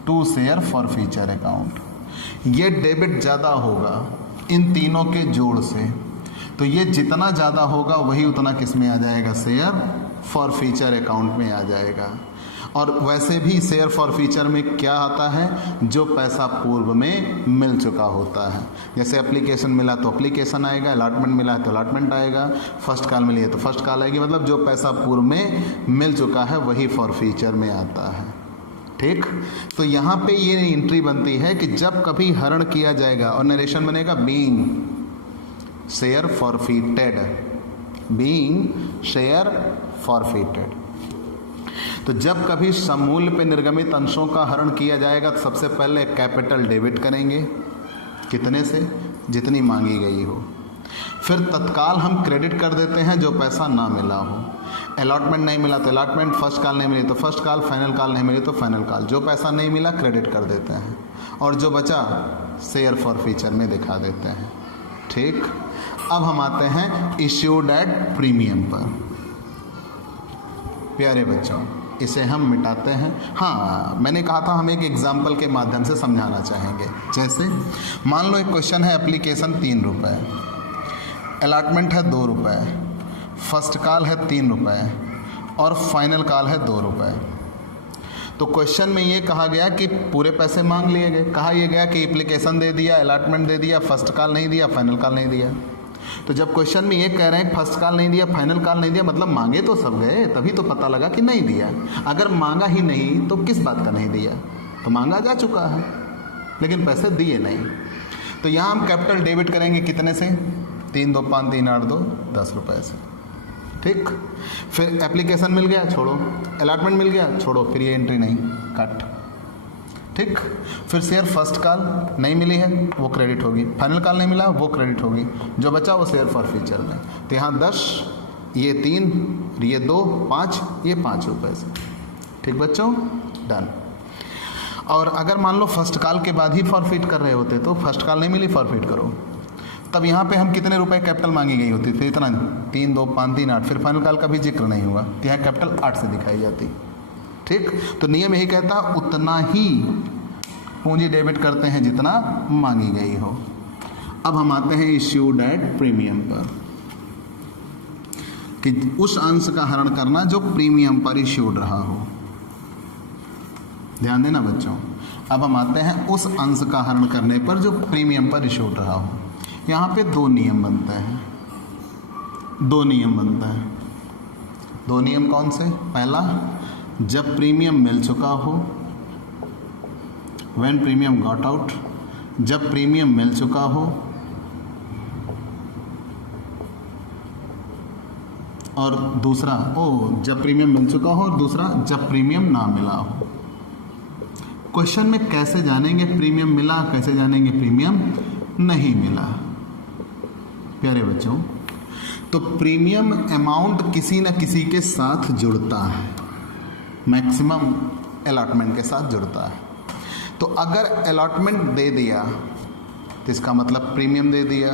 to share forfeiture account. ये डेबिट ज़्यादा होगा इन तीनों के जोड़ से, तो ये जितना ज़्यादा होगा वही उतना किस में आ जाएगा? शेयर फॉर फ्यूचर अकाउंट में आ जाएगा। और वैसे भी शेयर फॉर फ्यूचर में क्या आता है? जो पैसा पूर्व में मिल चुका होता है। जैसे एप्लीकेशन मिला तो एप्लीकेशन आएगा, अलॉटमेंट मिला है तो अलॉटमेंट आएगा, फर्स्ट कॉल मिली है तो फर्स्ट कॉल आएगी। मतलब जो पैसा पूर्व में मिल चुका है वही फॉर फ्यूचर में आता है, ठीक। तो यहाँ पे ये एंट्री बनती है कि जब कभी हरण किया जाएगा, और नरेशन बनेगा बीइंग शेयर फॉरफीटेड, बीइंग शेयर फॉरफीटेड। तो जब कभी सममूल्य पे निर्गमित अंशों का हरण किया जाएगा तो सबसे पहले कैपिटल डेबिट करेंगे, कितने से, जितनी मांगी गई हो। फिर तत्काल हम क्रेडिट कर देते हैं जो पैसा ना मिला हो। अलॉटमेंट नहीं मिला तो अलॉटमेंट, फर्स्ट कॉल नहीं मिली तो फर्स्ट कॉल, फाइनल कॉल नहीं मिली तो फाइनल कॉल। जो पैसा नहीं मिला क्रेडिट कर देते हैं और जो बचा शेयर फॉर फ्यूचर में दिखा देते हैं। ठीक, अब हम आते हैं इश्यूड एट प्रीमियम पर। प्यारे बच्चों, इसे हम मिटाते हैं। हाँ, मैंने कहा था हम एक एग्जाम्पल के माध्यम से समझाना चाहेंगे। जैसे मान लो एक क्वेश्चन है, एप्लीकेशन 3 रुपये, अलॉटमेंट है 2 रुपये, फर्स्ट कॉल है 3 रुपये और फाइनल कॉल है 2 रुपये। तो क्वेश्चन में ये कहा गया कि पूरे पैसे मांग लिए गए। कहा यह गया कि एप्लीकेशन दे दिया, अलॉटमेंट दे दिया, फर्स्ट कॉल नहीं दिया, फाइनल कॉल नहीं दिया। तो जब क्वेश्चन में ये कह रहे हैं फर्स्ट कॉल नहीं दिया, फाइनल कॉल नहीं दिया, मतलब मांगे तो सब गए, तभी तो पता लगा कि नहीं दिया। अगर मांगा ही नहीं तो किस बात का नहीं दिया, तो मांगा जा चुका है लेकिन पैसे दिए नहीं। तो यहाँ हम कैपिटल डेबिट करेंगे कितने से, 3 2 5 3 8 2 10 रुपये से। ठीक, फिर एप्लीकेशन मिल गया, छोड़ो, अलॉटमेंट मिल गया, छोड़ो, फिर ये एंट्री नहीं, कट। ठीक, फिर शेयर फर्स्ट कॉल नहीं मिली है वो क्रेडिट होगी, फाइनल कॉल नहीं मिला वो क्रेडिट होगी, जो बचा वो शेयर फॉर फ्यूचर में। तो यहाँ 10, ये 3, ये 2 5, ये 5 रुपये से। ठीक बच्चों, डन। और अगर मान लो फर्स्ट कॉल के बाद ही फॉरफिट कर रहे होते तो फर्स्ट कॉल नहीं मिली, फॉरफिट करो, तब यहाँ पे हम कितने रुपए कैपिटल मांगी गई होती थी, इतना 3 2 5 3 8, फिर फाइनल कॉल का भी जिक्र नहीं हुआ, तो यहाँ कैपिटल 8 से दिखाई जाती। ठीक, तो नियम यही कहता है उतना ही पूंजी डेबिट करते हैं जितना मांगी गई हो। अब हम आते हैं इश्यूड एट प्रीमियम पर, कि उस अंश का हरण करना जो प्रीमियम पर इश्यूड रहा हो। ध्यान देना बच्चों, अब हम आते हैं उस अंश का हरण करने पर जो प्रीमियम पर इश्यूड रहा हो। यहाँ पे 2 नियम बनते हैं, 2 नियम बनता है। 2 नियम कौन से? पहला, जब प्रीमियम मिल चुका हो, व्हेन प्रीमियम गॉट आउट, जब प्रीमियम मिल चुका हो, और दूसरा जब प्रीमियम मिल चुका हो, और दूसरा जब प्रीमियम ना मिला हो। क्वेश्चन में कैसे जानेंगे प्रीमियम मिला, कैसे जानेंगे प्रीमियम नहीं मिला? प्यारे बच्चों, तो प्रीमियम अमाउंट किसी न किसी के साथ जुड़ता है, मैक्सिमम अलॉटमेंट के साथ जुड़ता है। तो अगर अलॉटमेंट दे दिया तो इसका मतलब प्रीमियम दे दिया,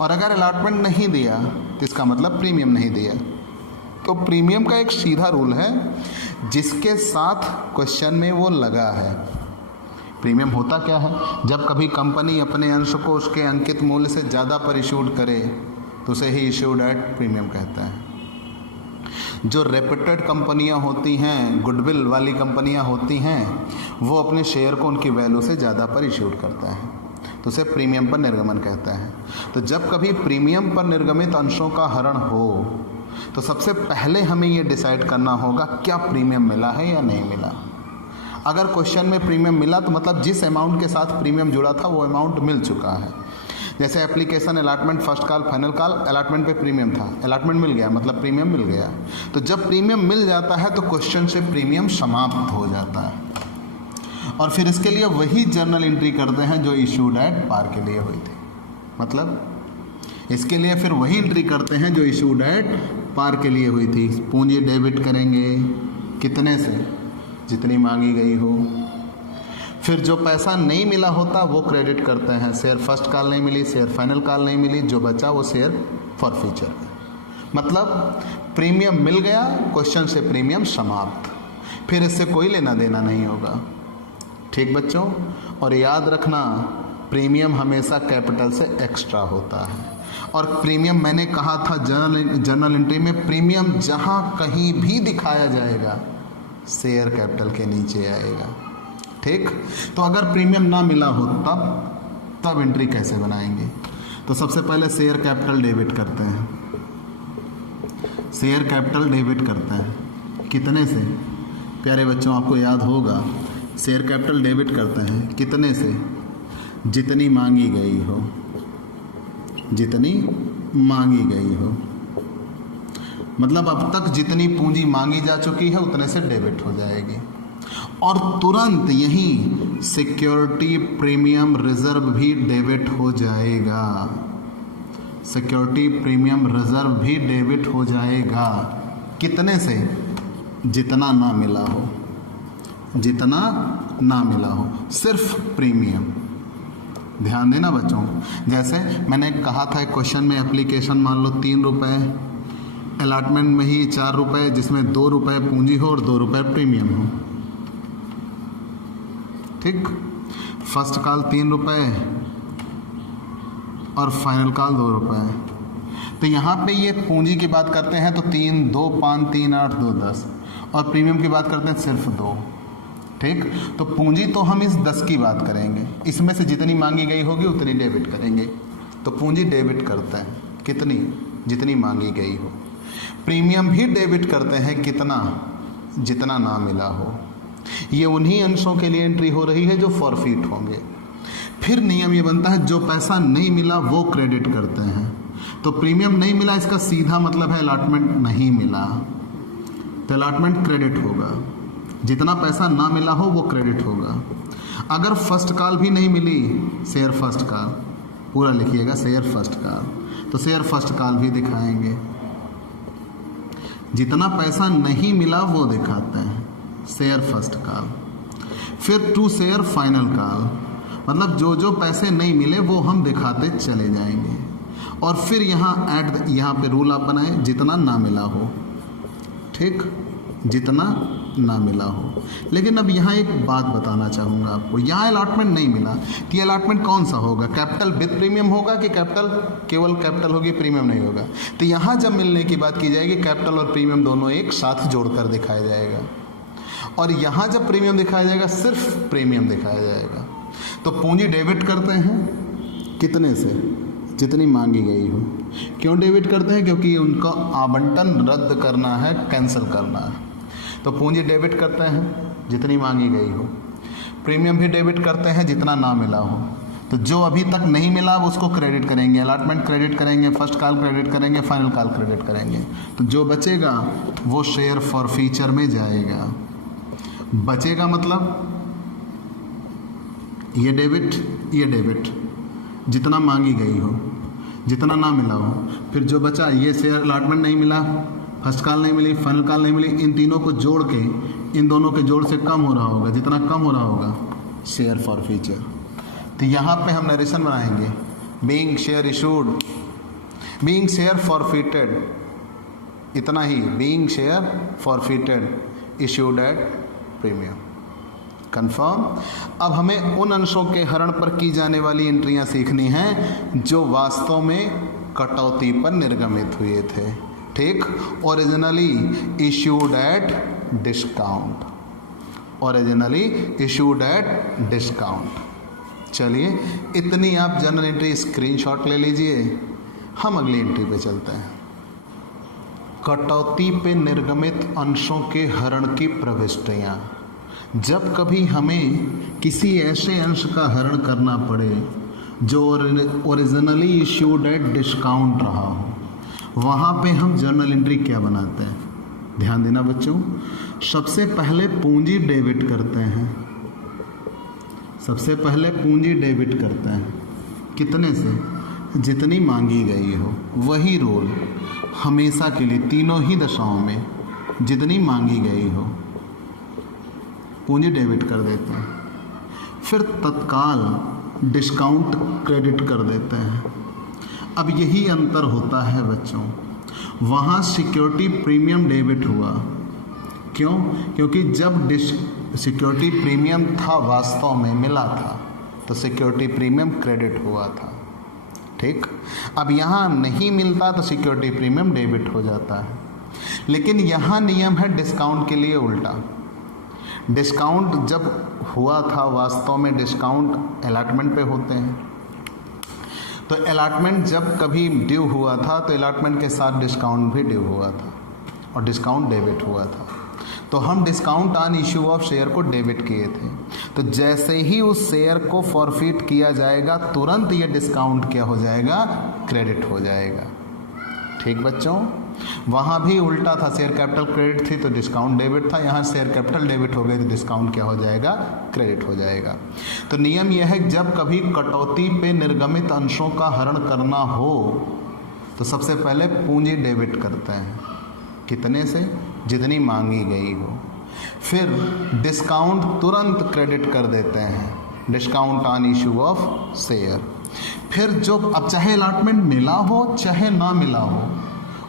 और अगर अलॉटमेंट नहीं दिया तो इसका मतलब प्रीमियम नहीं दिया। तो प्रीमियम का एक सीधा रूल है, जिसके साथ क्वेश्चन में वो लगा है। प्रीमियम होता क्या है? जब कभी कंपनी अपने अंश को उसके अंकित मूल्य से ज़्यादा पर इशूड करे तो उसे ही इशूड एट प्रीमियम कहता है। जो रेप्यूटेड कंपनियां होती हैं, गुडविल वाली कंपनियां होती हैं, वो अपने शेयर को उनकी वैल्यू से ज़्यादा पर इशूड करता है, तो उसे प्रीमियम पर निर्गमन कहता है। तो जब कभी प्रीमियम पर निर्गमित अंशों का हरण हो तो सबसे पहले हमें ये डिसाइड करना होगा क्या प्रीमियम मिला है या नहीं मिला। अगर क्वेश्चन में प्रीमियम मिला तो मतलब जिस अमाउंट के साथ प्रीमियम जुड़ा था वो अमाउंट मिल चुका है। जैसे application, allotment, first call, final call, allotment पे प्रीमियम था, अलॉटमेंट मिल गया मतलब प्रीमियम मिल गया। तो जब प्रीमियम मिल जाता है तो क्वेश्चन से प्रीमियम समाप्त हो जाता है, और फिर इसके लिए वही जर्नल एंट्री करते हैं जो इशूड एट पार के लिए हुई थी। मतलब इसके लिए फिर वही एंट्री करते हैं जो इशूड एट पार के लिए हुई थी। पूंजी डेबिट करेंगे कितने से, जितनी मांगी गई हो। फिर जो पैसा नहीं मिला होता वो क्रेडिट करते हैं, शेयर फर्स्ट कॉल नहीं मिली, शेयर फाइनल कॉल नहीं मिली, जो बचा वो शेयर फॉर फ्यूचर। मतलब प्रीमियम मिल गया, क्वेश्चन से प्रीमियम समाप्त, फिर इससे कोई लेना देना नहीं होगा। ठीक बच्चों, और याद रखना प्रीमियम हमेशा कैपिटल से एक्स्ट्रा होता है। और प्रीमियम मैंने कहा था जर्नल एंट्री में, प्रीमियम जहाँ कहीं भी दिखाया जाएगा शेयर कैपिटल के नीचे आएगा। ठीक, तो अगर प्रीमियम ना मिला हो तब एंट्री कैसे बनाएंगे? तो सबसे पहले शेयर कैपिटल डेबिट करते हैं। शेयर कैपिटल डेबिट करते हैं कितने से? प्यारे बच्चों, आपको याद होगा, शेयर कैपिटल डेबिट करते हैं कितने से? जितनी मांगी गई हो, जितनी मांगी गई हो। मतलब अब तक जितनी पूंजी मांगी जा चुकी है उतने से डेबिट हो जाएगी। और तुरंत यही सिक्योरिटी प्रीमियम रिजर्व भी डेबिट हो जाएगा। सिक्योरिटी प्रीमियम रिजर्व भी डेबिट हो जाएगा। कितने से? जितना ना मिला हो, जितना ना मिला हो, सिर्फ प्रीमियम। ध्यान देना बच्चों, जैसे मैंने कहा था क्वेश्चन में, एप्लीकेशन मान लो 3 रुपये, अलॉटमेंट में ही 4 रुपये, जिसमें 2 रुपये पूंजी हो और 2 रुपये प्रीमियम हो। ठीक, फर्स्ट कॉल 3 रुपये और फाइनल कॉल 2 रुपये। तो यहाँ पे ये पूंजी की बात करते हैं तो 3, 2, 5, 3, 8, 2, 10, और प्रीमियम की बात करते हैं सिर्फ 2। ठीक, तो पूंजी तो हम इस 10 की बात करेंगे, इसमें से जितनी मांगी गई होगी उतनी डेबिट करेंगे। तो पूंजी डेबिट करते हैं कितनी? जितनी मांगी गई हो। प्रीमियम भी डेबिट करते हैं कितना? जितना ना मिला हो। ये उन्हीं अंशों के लिए एंट्री हो रही है जो फॉरफिट होंगे। फिर नियम ये बनता है जो पैसा नहीं मिला वो क्रेडिट करते हैं। तो प्रीमियम नहीं मिला, इसका सीधा मतलब है अलॉटमेंट नहीं मिला, तो अलॉटमेंट क्रेडिट होगा। जितना पैसा ना मिला हो वो क्रेडिट होगा। अगर फर्स्ट कॉल भी नहीं मिली, शेयर फर्स्ट कॉल पूरा लिखिएगा, शेयर फर्स्ट कॉल, तो शेयर फर्स्ट कॉल भी दिखाएंगे। जितना पैसा नहीं मिला वो दिखाते हैं, शेयर फर्स्ट कॉल। फिर टू शेयर फाइनल कॉल, मतलब जो जो पैसे नहीं मिले वो हम दिखाते चले जाएंगे। और फिर यहाँ पे रूल आप बनाए, जितना ना मिला हो। ठीक, जितना ना मिला हो। लेकिन अब यहाँ एक बात बताना चाहूँगा आपको, यहाँ अलॉटमेंट नहीं मिला कि अलॉटमेंट कौन सा होगा? कैपिटल विद प्रीमियम होगा कि कैपिटल केवल कैपिटल होगी, प्रीमियम नहीं होगा? तो यहाँ जब मिलने की बात की जाएगी, कैपिटल और प्रीमियम दोनों एक साथ जोड़कर दिखाया जाएगा। और यहाँ जब प्रीमियम दिखाया जाएगा, सिर्फ प्रीमियम दिखाया जाएगा। तो पूंजी डेबिट करते हैं कितने से? जितनी मांगी गई हो। क्यों डेबिट करते हैं? क्योंकि उनका आवंटन रद्द करना है, कैंसिल करना है। तो पूंजी डेबिट करते हैं जितनी मांगी गई हो। प्रीमियम भी डेबिट करते हैं जितना ना मिला हो। तो जो अभी तक नहीं मिला उसको क्रेडिट करेंगे, अलॉटमेंट क्रेडिट करेंगे, फर्स्ट कॉल क्रेडिट करेंगे, फाइनल कॉल क्रेडिट करेंगे। तो जो बचेगा वो शेयर फॉर फ्यूचर में जाएगा। बचेगा मतलब ये डेबिट, ये डेबिट, जितना मांगी गई हो, जितना ना मिला हो। फिर जो बचा, ये शेयर अलॉटमेंट नहीं मिला, फर्स्ट कॉल नहीं मिली, फाइनल कॉल नहीं मिली, इन तीनों को जोड़ के, इन दोनों के जोड़ से कम हो रहा होगा। जितना कम हो रहा होगा, शेयर फॉर फ्यूचर। तो यहाँ पे हम नरेशन बनाएंगे, being share issued, being share forfeited, इतना ही, being share forfeited issued at premium. Confirm. अब हमें उन अंशों के हरण पर की जाने वाली एंट्रियां सीखनी हैं जो वास्तव में कटौती पर निर्गमित हुए थे। ठीक, originally issued at discount, originally issued at discount. चलिए, इतनी आप जनरल एंट्री स्क्रीनशॉट ले लीजिए। हम अगली एंट्री पे चलते हैं। कटौती पे निर्गमित अंशों के हरण की प्रविष्टियां। जब कभी हमें किसी ऐसे अंश का हरण करना पड़े जो ओरिजिनली इश्यूड एट डिस्काउंट रहा हो, वहाँ पे हम जर्नल एंट्री क्या बनाते हैं? ध्यान देना बच्चों, सबसे पहले पूंजी डेबिट करते हैं। सबसे पहले पूंजी डेबिट करते हैं कितने से? जितनी मांगी गई हो। वही रोल हमेशा के लिए, तीनों ही दशाओं में, जितनी मांगी गई हो पूंजी डेबिट कर देते हैं। फिर तत्काल डिस्काउंट क्रेडिट कर देते हैं। अब यही अंतर होता है बच्चों, वहाँ सिक्योरिटी प्रीमियम डेबिट हुआ। क्यों? क्योंकि जब सिक्योरिटी प्रीमियम था, वास्तव में मिला था, तो सिक्योरिटी प्रीमियम क्रेडिट हुआ था। ठीक, अब यहाँ नहीं मिलता तो सिक्योरिटी प्रीमियम डेबिट हो जाता है। लेकिन यहाँ नियम है डिस्काउंट के लिए उल्टा। डिस्काउंट जब हुआ था, वास्तव में डिस्काउंट अलॉटमेंट पे होते हैं। तो अलॉटमेंट जब कभी ड्यू हुआ था तो अलॉटमेंट के साथ डिस्काउंट भी ड्यू हुआ था और डिस्काउंट डेबिट हुआ था। तो हम discount on issue of share को डेबिट किए थे। तो जैसे ही उस शेयर को फॉरफिट किया जाएगा, तुरंत ये डिस्काउंट क्या हो जाएगा? क्रेडिट हो जाएगा। ठीक बच्चों, वहाँ भी उल्टा था, शेयर कैपिटल क्रेडिट थी तो डिस्काउंट डेबिट था, यहाँ शेयर कैपिटल डेबिट हो गई तो डिस्काउंट क्या हो जाएगा, क्रेडिट हो जाएगा। तो नियम यह है कि जब कभी कटौती पे निर्गमित अंशों का हरण करना हो तो सबसे पहले पूंजी डेबिट करते हैं, कितने से, जितनी मांगी गई हो। फिर डिस्काउंट तुरंत क्रेडिट कर देते हैं, discount on issue of share. फिर जो अब चाहे अलॉटमेंट मिला हो चाहे ना मिला हो,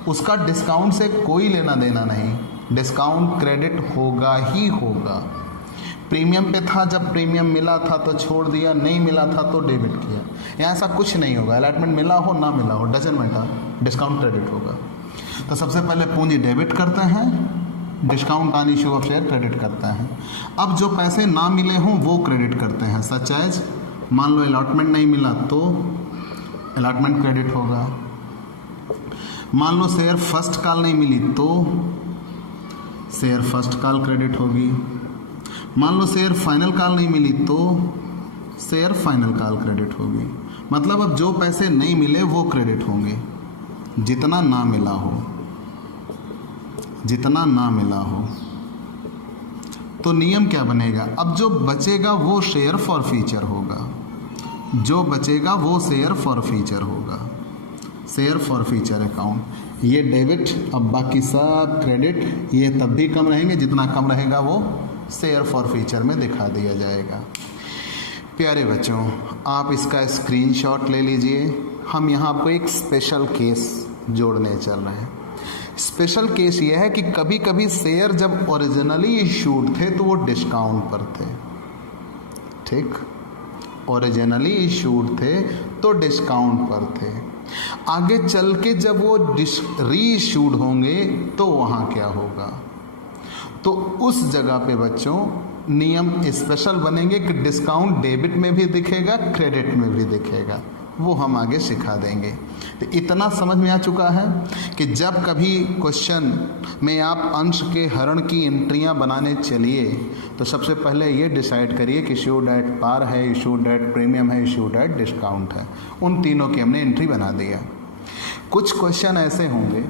उसका डिस्काउंट से कोई लेना देना नहीं, डिस्काउंट क्रेडिट होगा ही होगा। प्रीमियम पे था, जब प्रीमियम मिला था तो छोड़ दिया, नहीं मिला था तो डेबिट किया, यहाँ ऐसा कुछ नहीं होगा। अलॉटमेंट मिला हो ना मिला हो, डजंट मैटर, डिस्काउंट क्रेडिट होगा। तो सबसे पहले पूंजी डेबिट करते हैं, discount on issue of share credit करते हैं। अब जो पैसे ना मिले हों वो क्रेडिट करते हैं, सच एज मान लो अलॉटमेंट नहीं मिला तो अलॉटमेंट क्रेडिट होगा, मान लो शेयर फर्स्ट कॉल नहीं मिली तो शेयर फर्स्ट कॉल क्रेडिट होगी, मान लो शेयर फाइनल कॉल नहीं मिली तो शेयर फाइनल कॉल क्रेडिट होगी। मतलब अब जो पैसे नहीं मिले वो क्रेडिट होंगे, जितना ना मिला हो, जितना ना मिला हो। तो नियम क्या बनेगा, अब जो बचेगा वो शेयर फॉर फ्यूचर होगा, जो बचेगा वो शेयर फॉर फ्यूचर होगा, शेयर फॉर फ्यूचर अकाउंट। ये डेबिट, अब बाकी सब क्रेडिट, ये तब भी कम रहेंगे, जितना कम रहेगा वो शेयर फॉर फ्यूचर में दिखा दिया जाएगा। प्यारे बच्चों, आप इसका स्क्रीनशॉट ले लीजिए। हम यहाँ आपको एक स्पेशल केस जोड़ने चल रहे हैं। स्पेशल केस ये है कि कभी कभी शेयर जब ओरिजिनली इशूड थे तो वो डिस्काउंट पर थे, ठीक, ओरिजिनली इशूड थे तो डिस्काउंट पर थे। आगे चल के जब वो री इशूड होंगे तो वहाँ क्या होगा, तो उस जगह पे बच्चों नियम स्पेशल बनेंगे कि डिस्काउंट डेबिट में भी दिखेगा, क्रेडिट में भी दिखेगा, वो हम आगे सिखा देंगे। तो इतना समझ में आ चुका है कि जब कभी क्वेश्चन में आप अंश के हरण की एंट्रियां बनाने चलिए तो सबसे पहले ये डिसाइड करिए कि इशूड एट पार है, इशूड एट प्रीमियम है, इशूड एट डिस्काउंट है। उन तीनों की हमने एंट्री बना दिया। कुछ क्वेश्चन ऐसे होंगे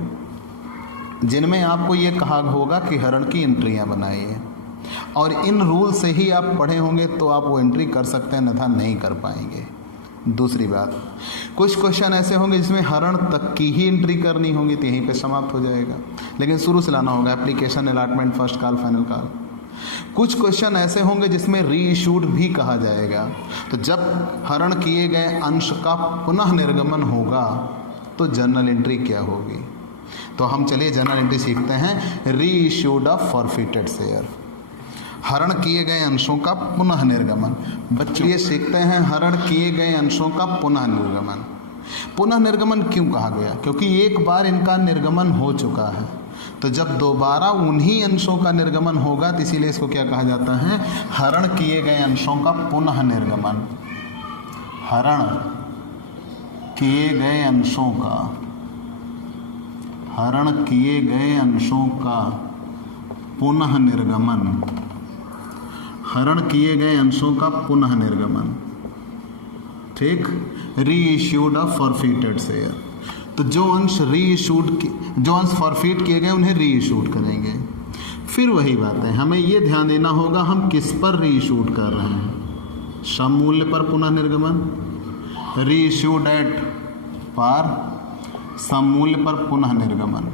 जिनमें आपको ये कहा होगा कि हरण की एंट्रियां बनाइए, और इन रूल से ही आप पढ़े होंगे तो आप वो एंट्री कर सकते हैं, अन्यथा नहीं कर पाएंगे। दूसरी बात, कुछ क्वेश्चन ऐसे होंगे जिसमें हरण तक की ही एंट्री करनी होगी तो यहीं पे समाप्त हो जाएगा, लेकिन शुरू से लाना होगा, application, allotment, first call, final call. कुछ क्वेश्चन ऐसे होंगे जिसमें री इशूड भी कहा जाएगा, तो जब हरण किए गए अंश का पुनः निर्गमन होगा तो जर्नल एंट्री क्या होगी। तो हम चलिए जर्नल एंट्री सीखते हैं। री इशूड ऑफ फॉरफिटेड शेयर, हरण किए गए अंशों का पुनः निर्गमन। बच्चों ये सीखते हैं हरण किए गए अंशों का पुनः निर्गमन। पुनः निर्गमन क्यों कहा गया, क्योंकि एक बार इनका निर्गमन हो चुका है, तो जब दोबारा उन्हीं अंशों का निर्गमन होगा तो इसीलिए इसको क्या कहा जाता है, हरण किए गए अंशों का पुनः निर्गमन। हरण किए गए अंशों का, हरण किए गए अंशों का पुनः निर्गमन, हरण किए गए अंशों का पुनः निर्गमन, ठीक। री इश्यूड ऑफ फॉरफिटेड शेयर, तो जो अंश री इशूड, जो अंश फॉरफिट किए गए उन्हें री इशूड करेंगे। फिर वही बात है, हमें ये ध्यान देना होगा हम किस पर री इशूड कर रहे हैं, सम मूल्य पर पुनः निर्गमन, री इशूड एट पार, सम मूल्य पर पुनः निर्गमन।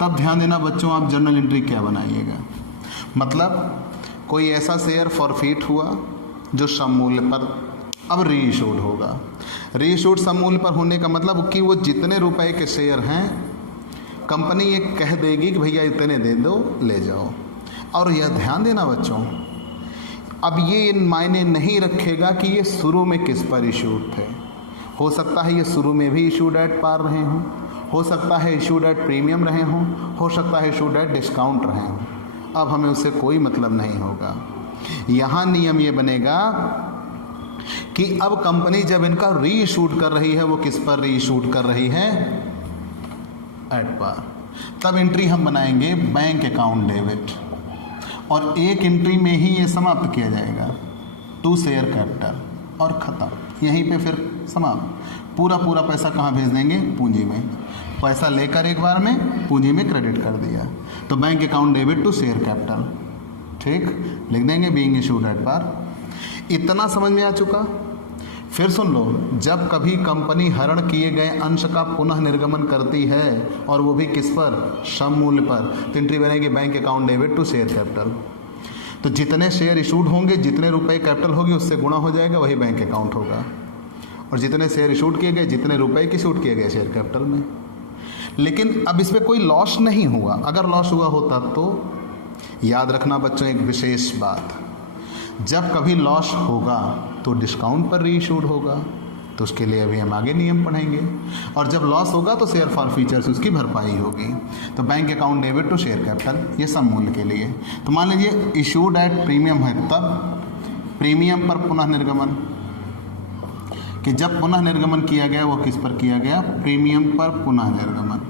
तब ध्यान देना बच्चों, आप जर्नल एंट्री क्या बनाइएगा, मतलब कोई ऐसा शेयर फॉरफिट हुआ जो सम मूल्य पर अब री इशूड होगा। री इशूड सम मूल्य पर होने का मतलब कि वो जितने रुपए के शेयर हैं कंपनी ये कह देगी कि भैया इतने दे दो, ले जाओ। और यह ध्यान देना बच्चों, अब ये मायने नहीं रखेगा कि ये शुरू में किस पर इशूड थे। हो सकता है ये शुरू में भी इशूड एट पार रहे हों, हो सकता है इशूड एट प्रीमियम रहे हों, हो सकता है इशूड एट डिस्काउंट रहे हों। अब हमें उससे कोई मतलब नहीं होगा। यहाँ नियम ये बनेगा कि अब कंपनी जब इनका री इशूड कर रही है वो किस पर री इशूड कर रही है, एट पार। तब एंट्री हम बनाएंगे बैंक अकाउंट डेबिट, और एक एंट्री में ही ये समाप्त किया जाएगा, टू शेयर कैपिटल, और ख़त्म, यहीं पे फिर समाप्त। पूरा पूरा पैसा कहाँ भेज देंगे, पूंजी में। पैसा लेकर एक बार में पूंजी में क्रेडिट कर दिया, तो bank account debit to share capital. ठीक, लिख देंगे बीइंग इशूड एट पार। इतना समझ में आ चुका। फिर सुन लो, जब कभी कंपनी हरण किए गए अंश का पुनः निर्गमन करती है और वो भी किस पर, सम मूल्य पर, तो एंट्री बनेगी bank account debit to share capital. तो जितने शेयर इशूड होंगे, जितने रुपए कैपिटल होगी उससे गुणा हो जाएगा, वही बैंक अकाउंट होगा। और जितने शेयर इशूड किए गए, जितने रुपए की इशूड किए गए शेयर कैपिटल में। लेकिन अब इसमें कोई लॉस नहीं हुआ। अगर लॉस हुआ होता तो याद रखना बच्चों एक विशेष बात, जब कभी लॉस होगा तो डिस्काउंट पर री इशूड होगा, तो उसके लिए अभी हम आगे नियम पढ़ेंगे। और जब लॉस होगा तो शेयर फॉर फीचर्स उसकी भरपाई होगी। तो bank account debit to share capital, ये सम मूल्य के लिए। तो मान लीजिए इशूड एट प्रीमियम है, तब प्रीमियम पर पुनः निर्गमन, कि जब पुनः निर्गमन किया गया वो किस पर किया गया, प्रीमियम पर पुनः निर्गमन।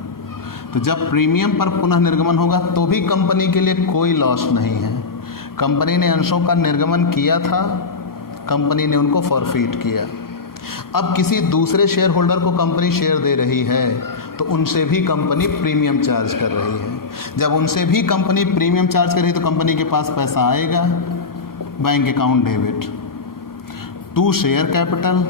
तो जब प्रीमियम पर पुनः निर्गमन होगा तो भी कंपनी के लिए कोई लॉस नहीं है। कंपनी ने अंशों का निर्गमन किया था, कंपनी ने उनको फॉरफीट किया। अब किसी दूसरे शेयर होल्डर को कंपनी शेयर दे रही है तो उनसे भी कंपनी प्रीमियम चार्ज कर रही है। जब उनसे भी कंपनी प्रीमियम चार्ज कर रही है तो कंपनी के पास पैसा आएगा, bank account debit to share capital.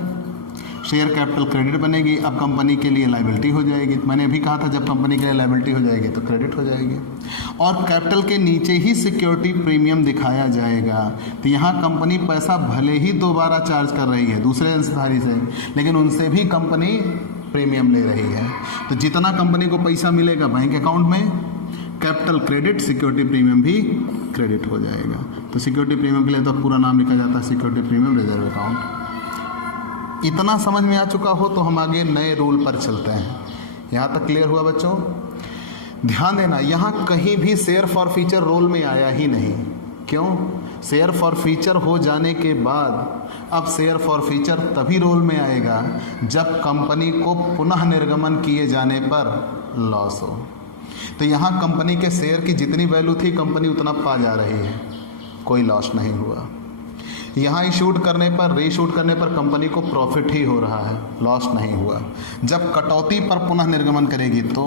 Share capital credit बनेगी, अब कंपनी के लिए लायबिलिटी हो जाएगी। मैंने अभी कहा था जब कंपनी के लिए लायबिलिटी हो जाएगी तो क्रेडिट हो जाएगी। और कैपिटल के नीचे ही सिक्योरिटी प्रीमियम दिखाया जाएगा। तो यहाँ कंपनी पैसा भले ही दोबारा चार्ज कर रही है दूसरे अंशधारी से, लेकिन उनसे भी कंपनी प्रीमियम ले रही है। तो जितना कंपनी को पैसा मिलेगा बैंक अकाउंट में, कैपिटल क्रेडिट, सिक्योरिटी प्रीमियम भी क्रेडिट हो जाएगा। तो सिक्योरिटी प्रीमियम के लिए तो पूरा नाम लिखा जाता है सिक्योरिटी प्रीमियम रिजर्व अकाउंट। इतना समझ में आ चुका हो तो हम आगे नए रूल पर चलते हैं। यहाँ तक क्लियर हुआ बच्चों? ध्यान देना, यहाँ कहीं भी शेयर फॉर फीचर रोल में आया ही नहीं। क्यों? शेयर फॉर फीचर हो जाने के बाद अब शेयर फॉर फीचर तभी रोल में आएगा जब कंपनी को पुनः निर्गमन किए जाने पर लॉस हो। तो यहाँ कंपनी के शेयर की जितनी वैल्यू थी कंपनी उतना पा जा रही है, कोई लॉस नहीं हुआ। यहाँ इशूड करने पर, रीशूड करने पर कंपनी को प्रॉफिट ही हो रहा है, लॉस नहीं हुआ। जब कटौती पर पुनः निर्गमन करेगी तो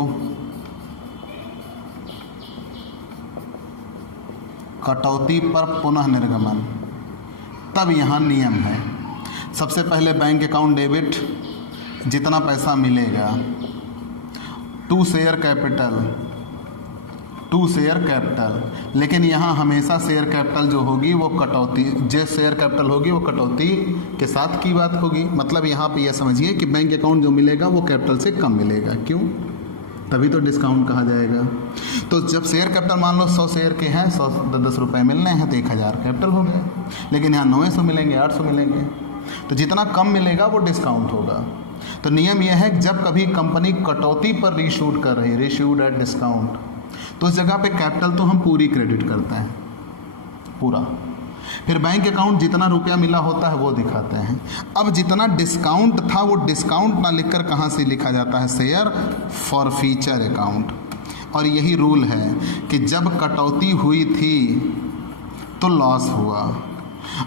कटौती पर पुनः निर्गमन, तब यहाँ नियम है। सबसे पहले बैंक अकाउंट डेबिट, जितना पैसा मिलेगा to share capital, to share capital. लेकिन यहाँ हमेशा शेयर कैपिटल जो होगी वो कटौती, जो शेयर कैपिटल होगी वो कटौती के साथ की बात होगी। मतलब यहाँ पे यह समझिए कि बैंक अकाउंट जो मिलेगा वो कैपिटल से कम मिलेगा। क्यों? तभी तो डिस्काउंट कहा जाएगा। तो जब शेयर कैपिटल मान लो 100 शेयर के हैं, 110 रुपये मिलने हैं तो 1000 कैपिटल हो गया। लेकिन यहाँ 900 मिलेंगे, 800 मिलेंगे, तो जितना कम मिलेगा वो डिस्काउंट होगा। तो नियम यह है कि जब कभी कंपनी कटौती पर रीशूड कर रही है, रीशूड एट डिस्काउंट, तो उस जगह पे कैपिटल तो हम पूरी क्रेडिट करते हैं, पूरा। फिर बैंक अकाउंट जितना रुपया मिला होता है वो दिखाते हैं। अब जितना डिस्काउंट था वो डिस्काउंट ना लिखकर कहाँ से लिखा जाता है, शेयर फॉर फीचर अकाउंट। और यही रूल है कि जब कटौती हुई थी तो लॉस हुआ।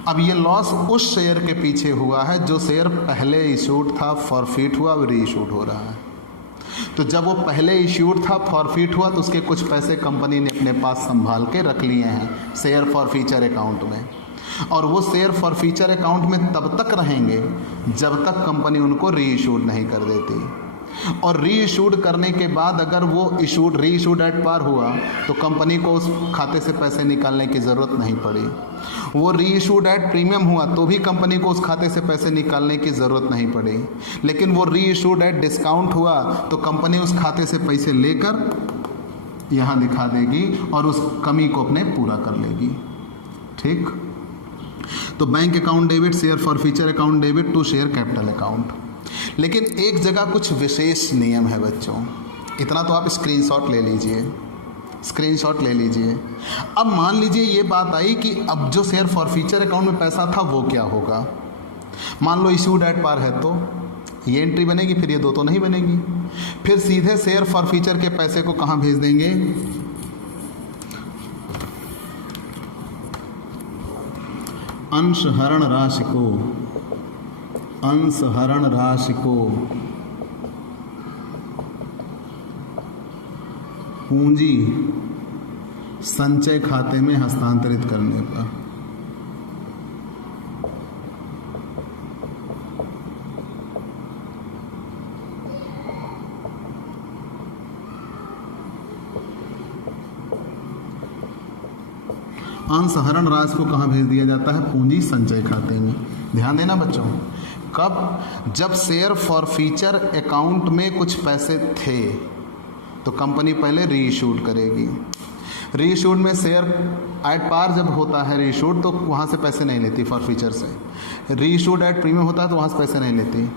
अब ये लॉस उस शेयर के पीछे हुआ है जो शेयर पहले इशूड था, फॉरफिट हुआ, अब री इशूड हो रहा है। तो जब वो पहले इश्यूड था, फॉरफिट हुआ, तो उसके कुछ पैसे कंपनी ने अपने पास संभाल के रख लिए हैं शेयर फॉर फीचर अकाउंट में। और वो शेयर फॉर फीचर अकाउंट में तब तक रहेंगे जब तक कंपनी उनको री इशूड नहीं कर देती। और री इशूड करने के बाद अगर वो इशूड री इशूड एट पार हुआ तो कंपनी को उस खाते से पैसे निकालने की ज़रूरत नहीं पड़ी। वो री इशूड एट प्रीमियम हुआ तो भी कंपनी को उस खाते से पैसे निकालने की ज़रूरत नहीं पड़ी। लेकिन वो री इशूड एट डिस्काउंट हुआ तो कंपनी उस खाते से पैसे लेकर यहाँ दिखा देगी और उस कमी को अपने पूरा कर लेगी। ठीक? तो bank account debit, share forfeiture account debit to share capital account. लेकिन एक जगह कुछ विशेष नियम है बच्चों, इतना तो आप स्क्रीनशॉट ले लीजिए, स्क्रीनशॉट ले लीजिए। अब मान लीजिए ये बात आई कि अब जो शेयर फॉर फीचर अकाउंट में पैसा था वो क्या होगा। मान लो इशूड एट पार है तो ये एंट्री बनेगी, फिर ये दो तो नहीं बनेगी। फिर सीधे शेयर फॉर फीचर के पैसे को कहाँ भेज देंगे, अंश हरण राशि को अंशहरण राशि को पूंजी संचय खाते में हस्तांतरित करने पर। अंशहरण राशि को कहाँ भेज दिया जाता है? पूंजी संचय खाते में। ध्यान देना बच्चों, कब? जब शेयर फॉर फीचर अकाउंट में कुछ पैसे थे तो कंपनी पहले रीइशूड करेगी। रीइशूड में शेयर एट पार जब होता है रीइशूड, तो वहाँ से पैसे नहीं लेती फॉर फीचर से। रीइशूड एट प्रीमियम होता है तो वहाँ से पैसे नहीं लेती।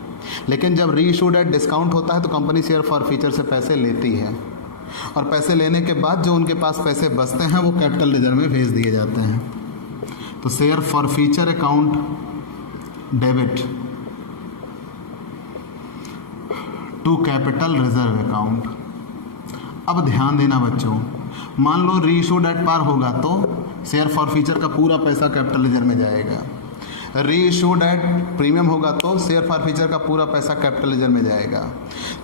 लेकिन जब रीइशूड एट डिस्काउंट होता है तो कंपनी शेयर फॉर फीचर से पैसे लेती है, और पैसे लेने के बाद जो उनके पास पैसे बचते हैं वो कैपिटल रिजर्व में भेज दिए जाते हैं। तो share forfeiture account debit to capital reserve account. अब ध्यान देना बच्चों, मान लो रीइशूड एट पार होगा तो शेयर फॉर फीचर का पूरा पैसा कैपिटल रिजर्व में जाएगा। रीइशूड एट प्रीमियम होगा तो शेयर फॉर फीचर का पूरा पैसा कैपिटल रिजर्व में जाएगा।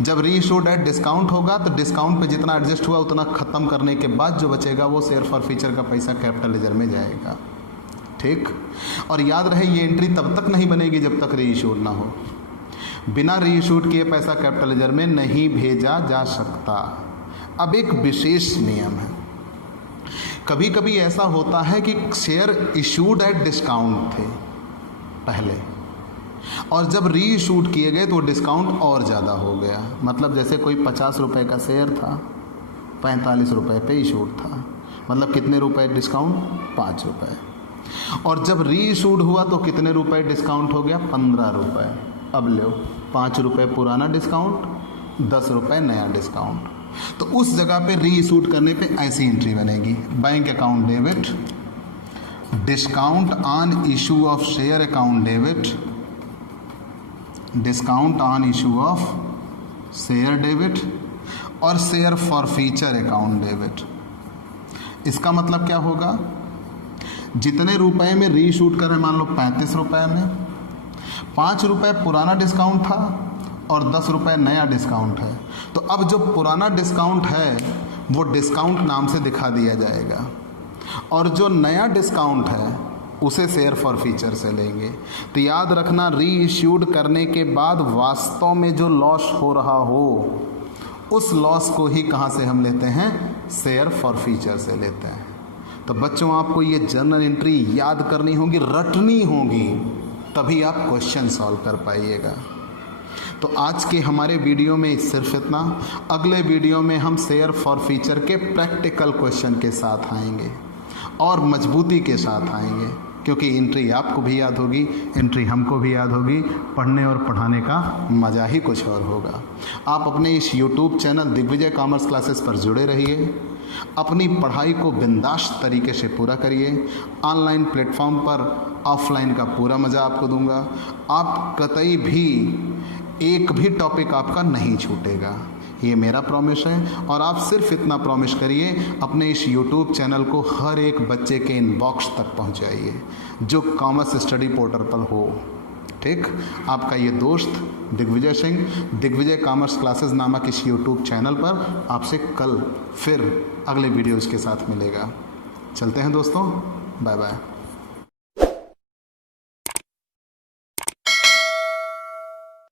जब रीइशूड एट डिस्काउंट होगा तो डिस्काउंट पे जितना एडजस्ट हुआ उतना ख़त्म करने के बाद जो बचेगा वो शेयर फॉर फीचर का पैसा कैपिटल रिजर्व में जाएगा। ठीक, और याद रहे ये एंट्री तब तक नहीं बनेगी जब तक रीइशूड ना हो। बिना रीइशूड किए पैसा कैपिटल रिजर्व में नहीं भेजा जा सकता। अब एक विशेष नियम है, कभी कभी ऐसा होता है कि शेयर इशूड एट डिस्काउंट थे पहले, और जब रीइशूड किए गए तो डिस्काउंट और ज़्यादा हो गया। मतलब जैसे कोई 50 रुपये का शेयर था, 45 रुपये पे इशूड था, मतलब कितने रुपए डिस्काउंट? 5 रुपये। और जब रीइशूड हुआ तो कितने रुपए डिस्काउंट हो गया? 15 रुपये। अब लो 5 रुपये पुराना डिस्काउंट, 10 रुपये नया डिस्काउंट। तो उस जगह पे रीइशूड करने पे ऐसी एंट्री बनेगी, bank account debit discount on issue of share account debit, discount on issue of share debit और share forfeiture account debit. इसका मतलब क्या होगा? जितने रुपए में रीइशूड करें, मान लो 35 रुपये में, 5 रुपये पुराना डिस्काउंट था और 10 रुपये नया डिस्काउंट है। तो अब जो पुराना डिस्काउंट है वो डिस्काउंट नाम से दिखा दिया जाएगा, और जो नया डिस्काउंट है उसे शेयर फॉर फीचर से लेंगे। तो याद रखना, रीइश्यूड करने के बाद वास्तव में जो लॉस हो रहा हो उस लॉस को ही कहाँ से हम लेते हैं? शेयर फॉर फीचर से लेते हैं। तो बच्चों, आपको ये जर्नल एंट्री याद करनी होगी, रटनी होगी, तभी आप क्वेश्चन सॉल्व कर पाइएगा। तो आज के हमारे वीडियो में सिर्फ इतना। अगले वीडियो में हम शेयर फॉर फीचर के प्रैक्टिकल क्वेश्चन के साथ आएंगे और मजबूती के साथ आएंगे, क्योंकि एंट्री आपको भी याद होगी, एंट्री हमको भी याद होगी। पढ़ने और पढ़ाने का मज़ा ही कुछ और होगा। आप अपने इस YouTube channel Digvijay commerce classes पर जुड़े रहिए, अपनी पढ़ाई को बिंदास तरीके से पूरा करिए। ऑनलाइन प्लेटफॉर्म पर ऑफलाइन का पूरा मज़ा आपको दूंगा। आप कतई भी एक भी टॉपिक आपका नहीं छूटेगा, ये मेरा प्रॉमिस है। और आप सिर्फ इतना प्रॉमिस करिए, अपने इस YouTube चैनल को हर एक बच्चे के इनबॉक्स तक पहुंचाइए जो कॉमर्स स्टडी पोर्टल पर हो। ठीक, आपका ये दोस्त दिग्विजय सिंह, दिग्विजय कॉमर्स क्लासेस नामक इस YouTube चैनल पर आपसे कल फिर अगले वीडियोज़ के साथ मिलेगा। चलते हैं दोस्तों, बाय बाय।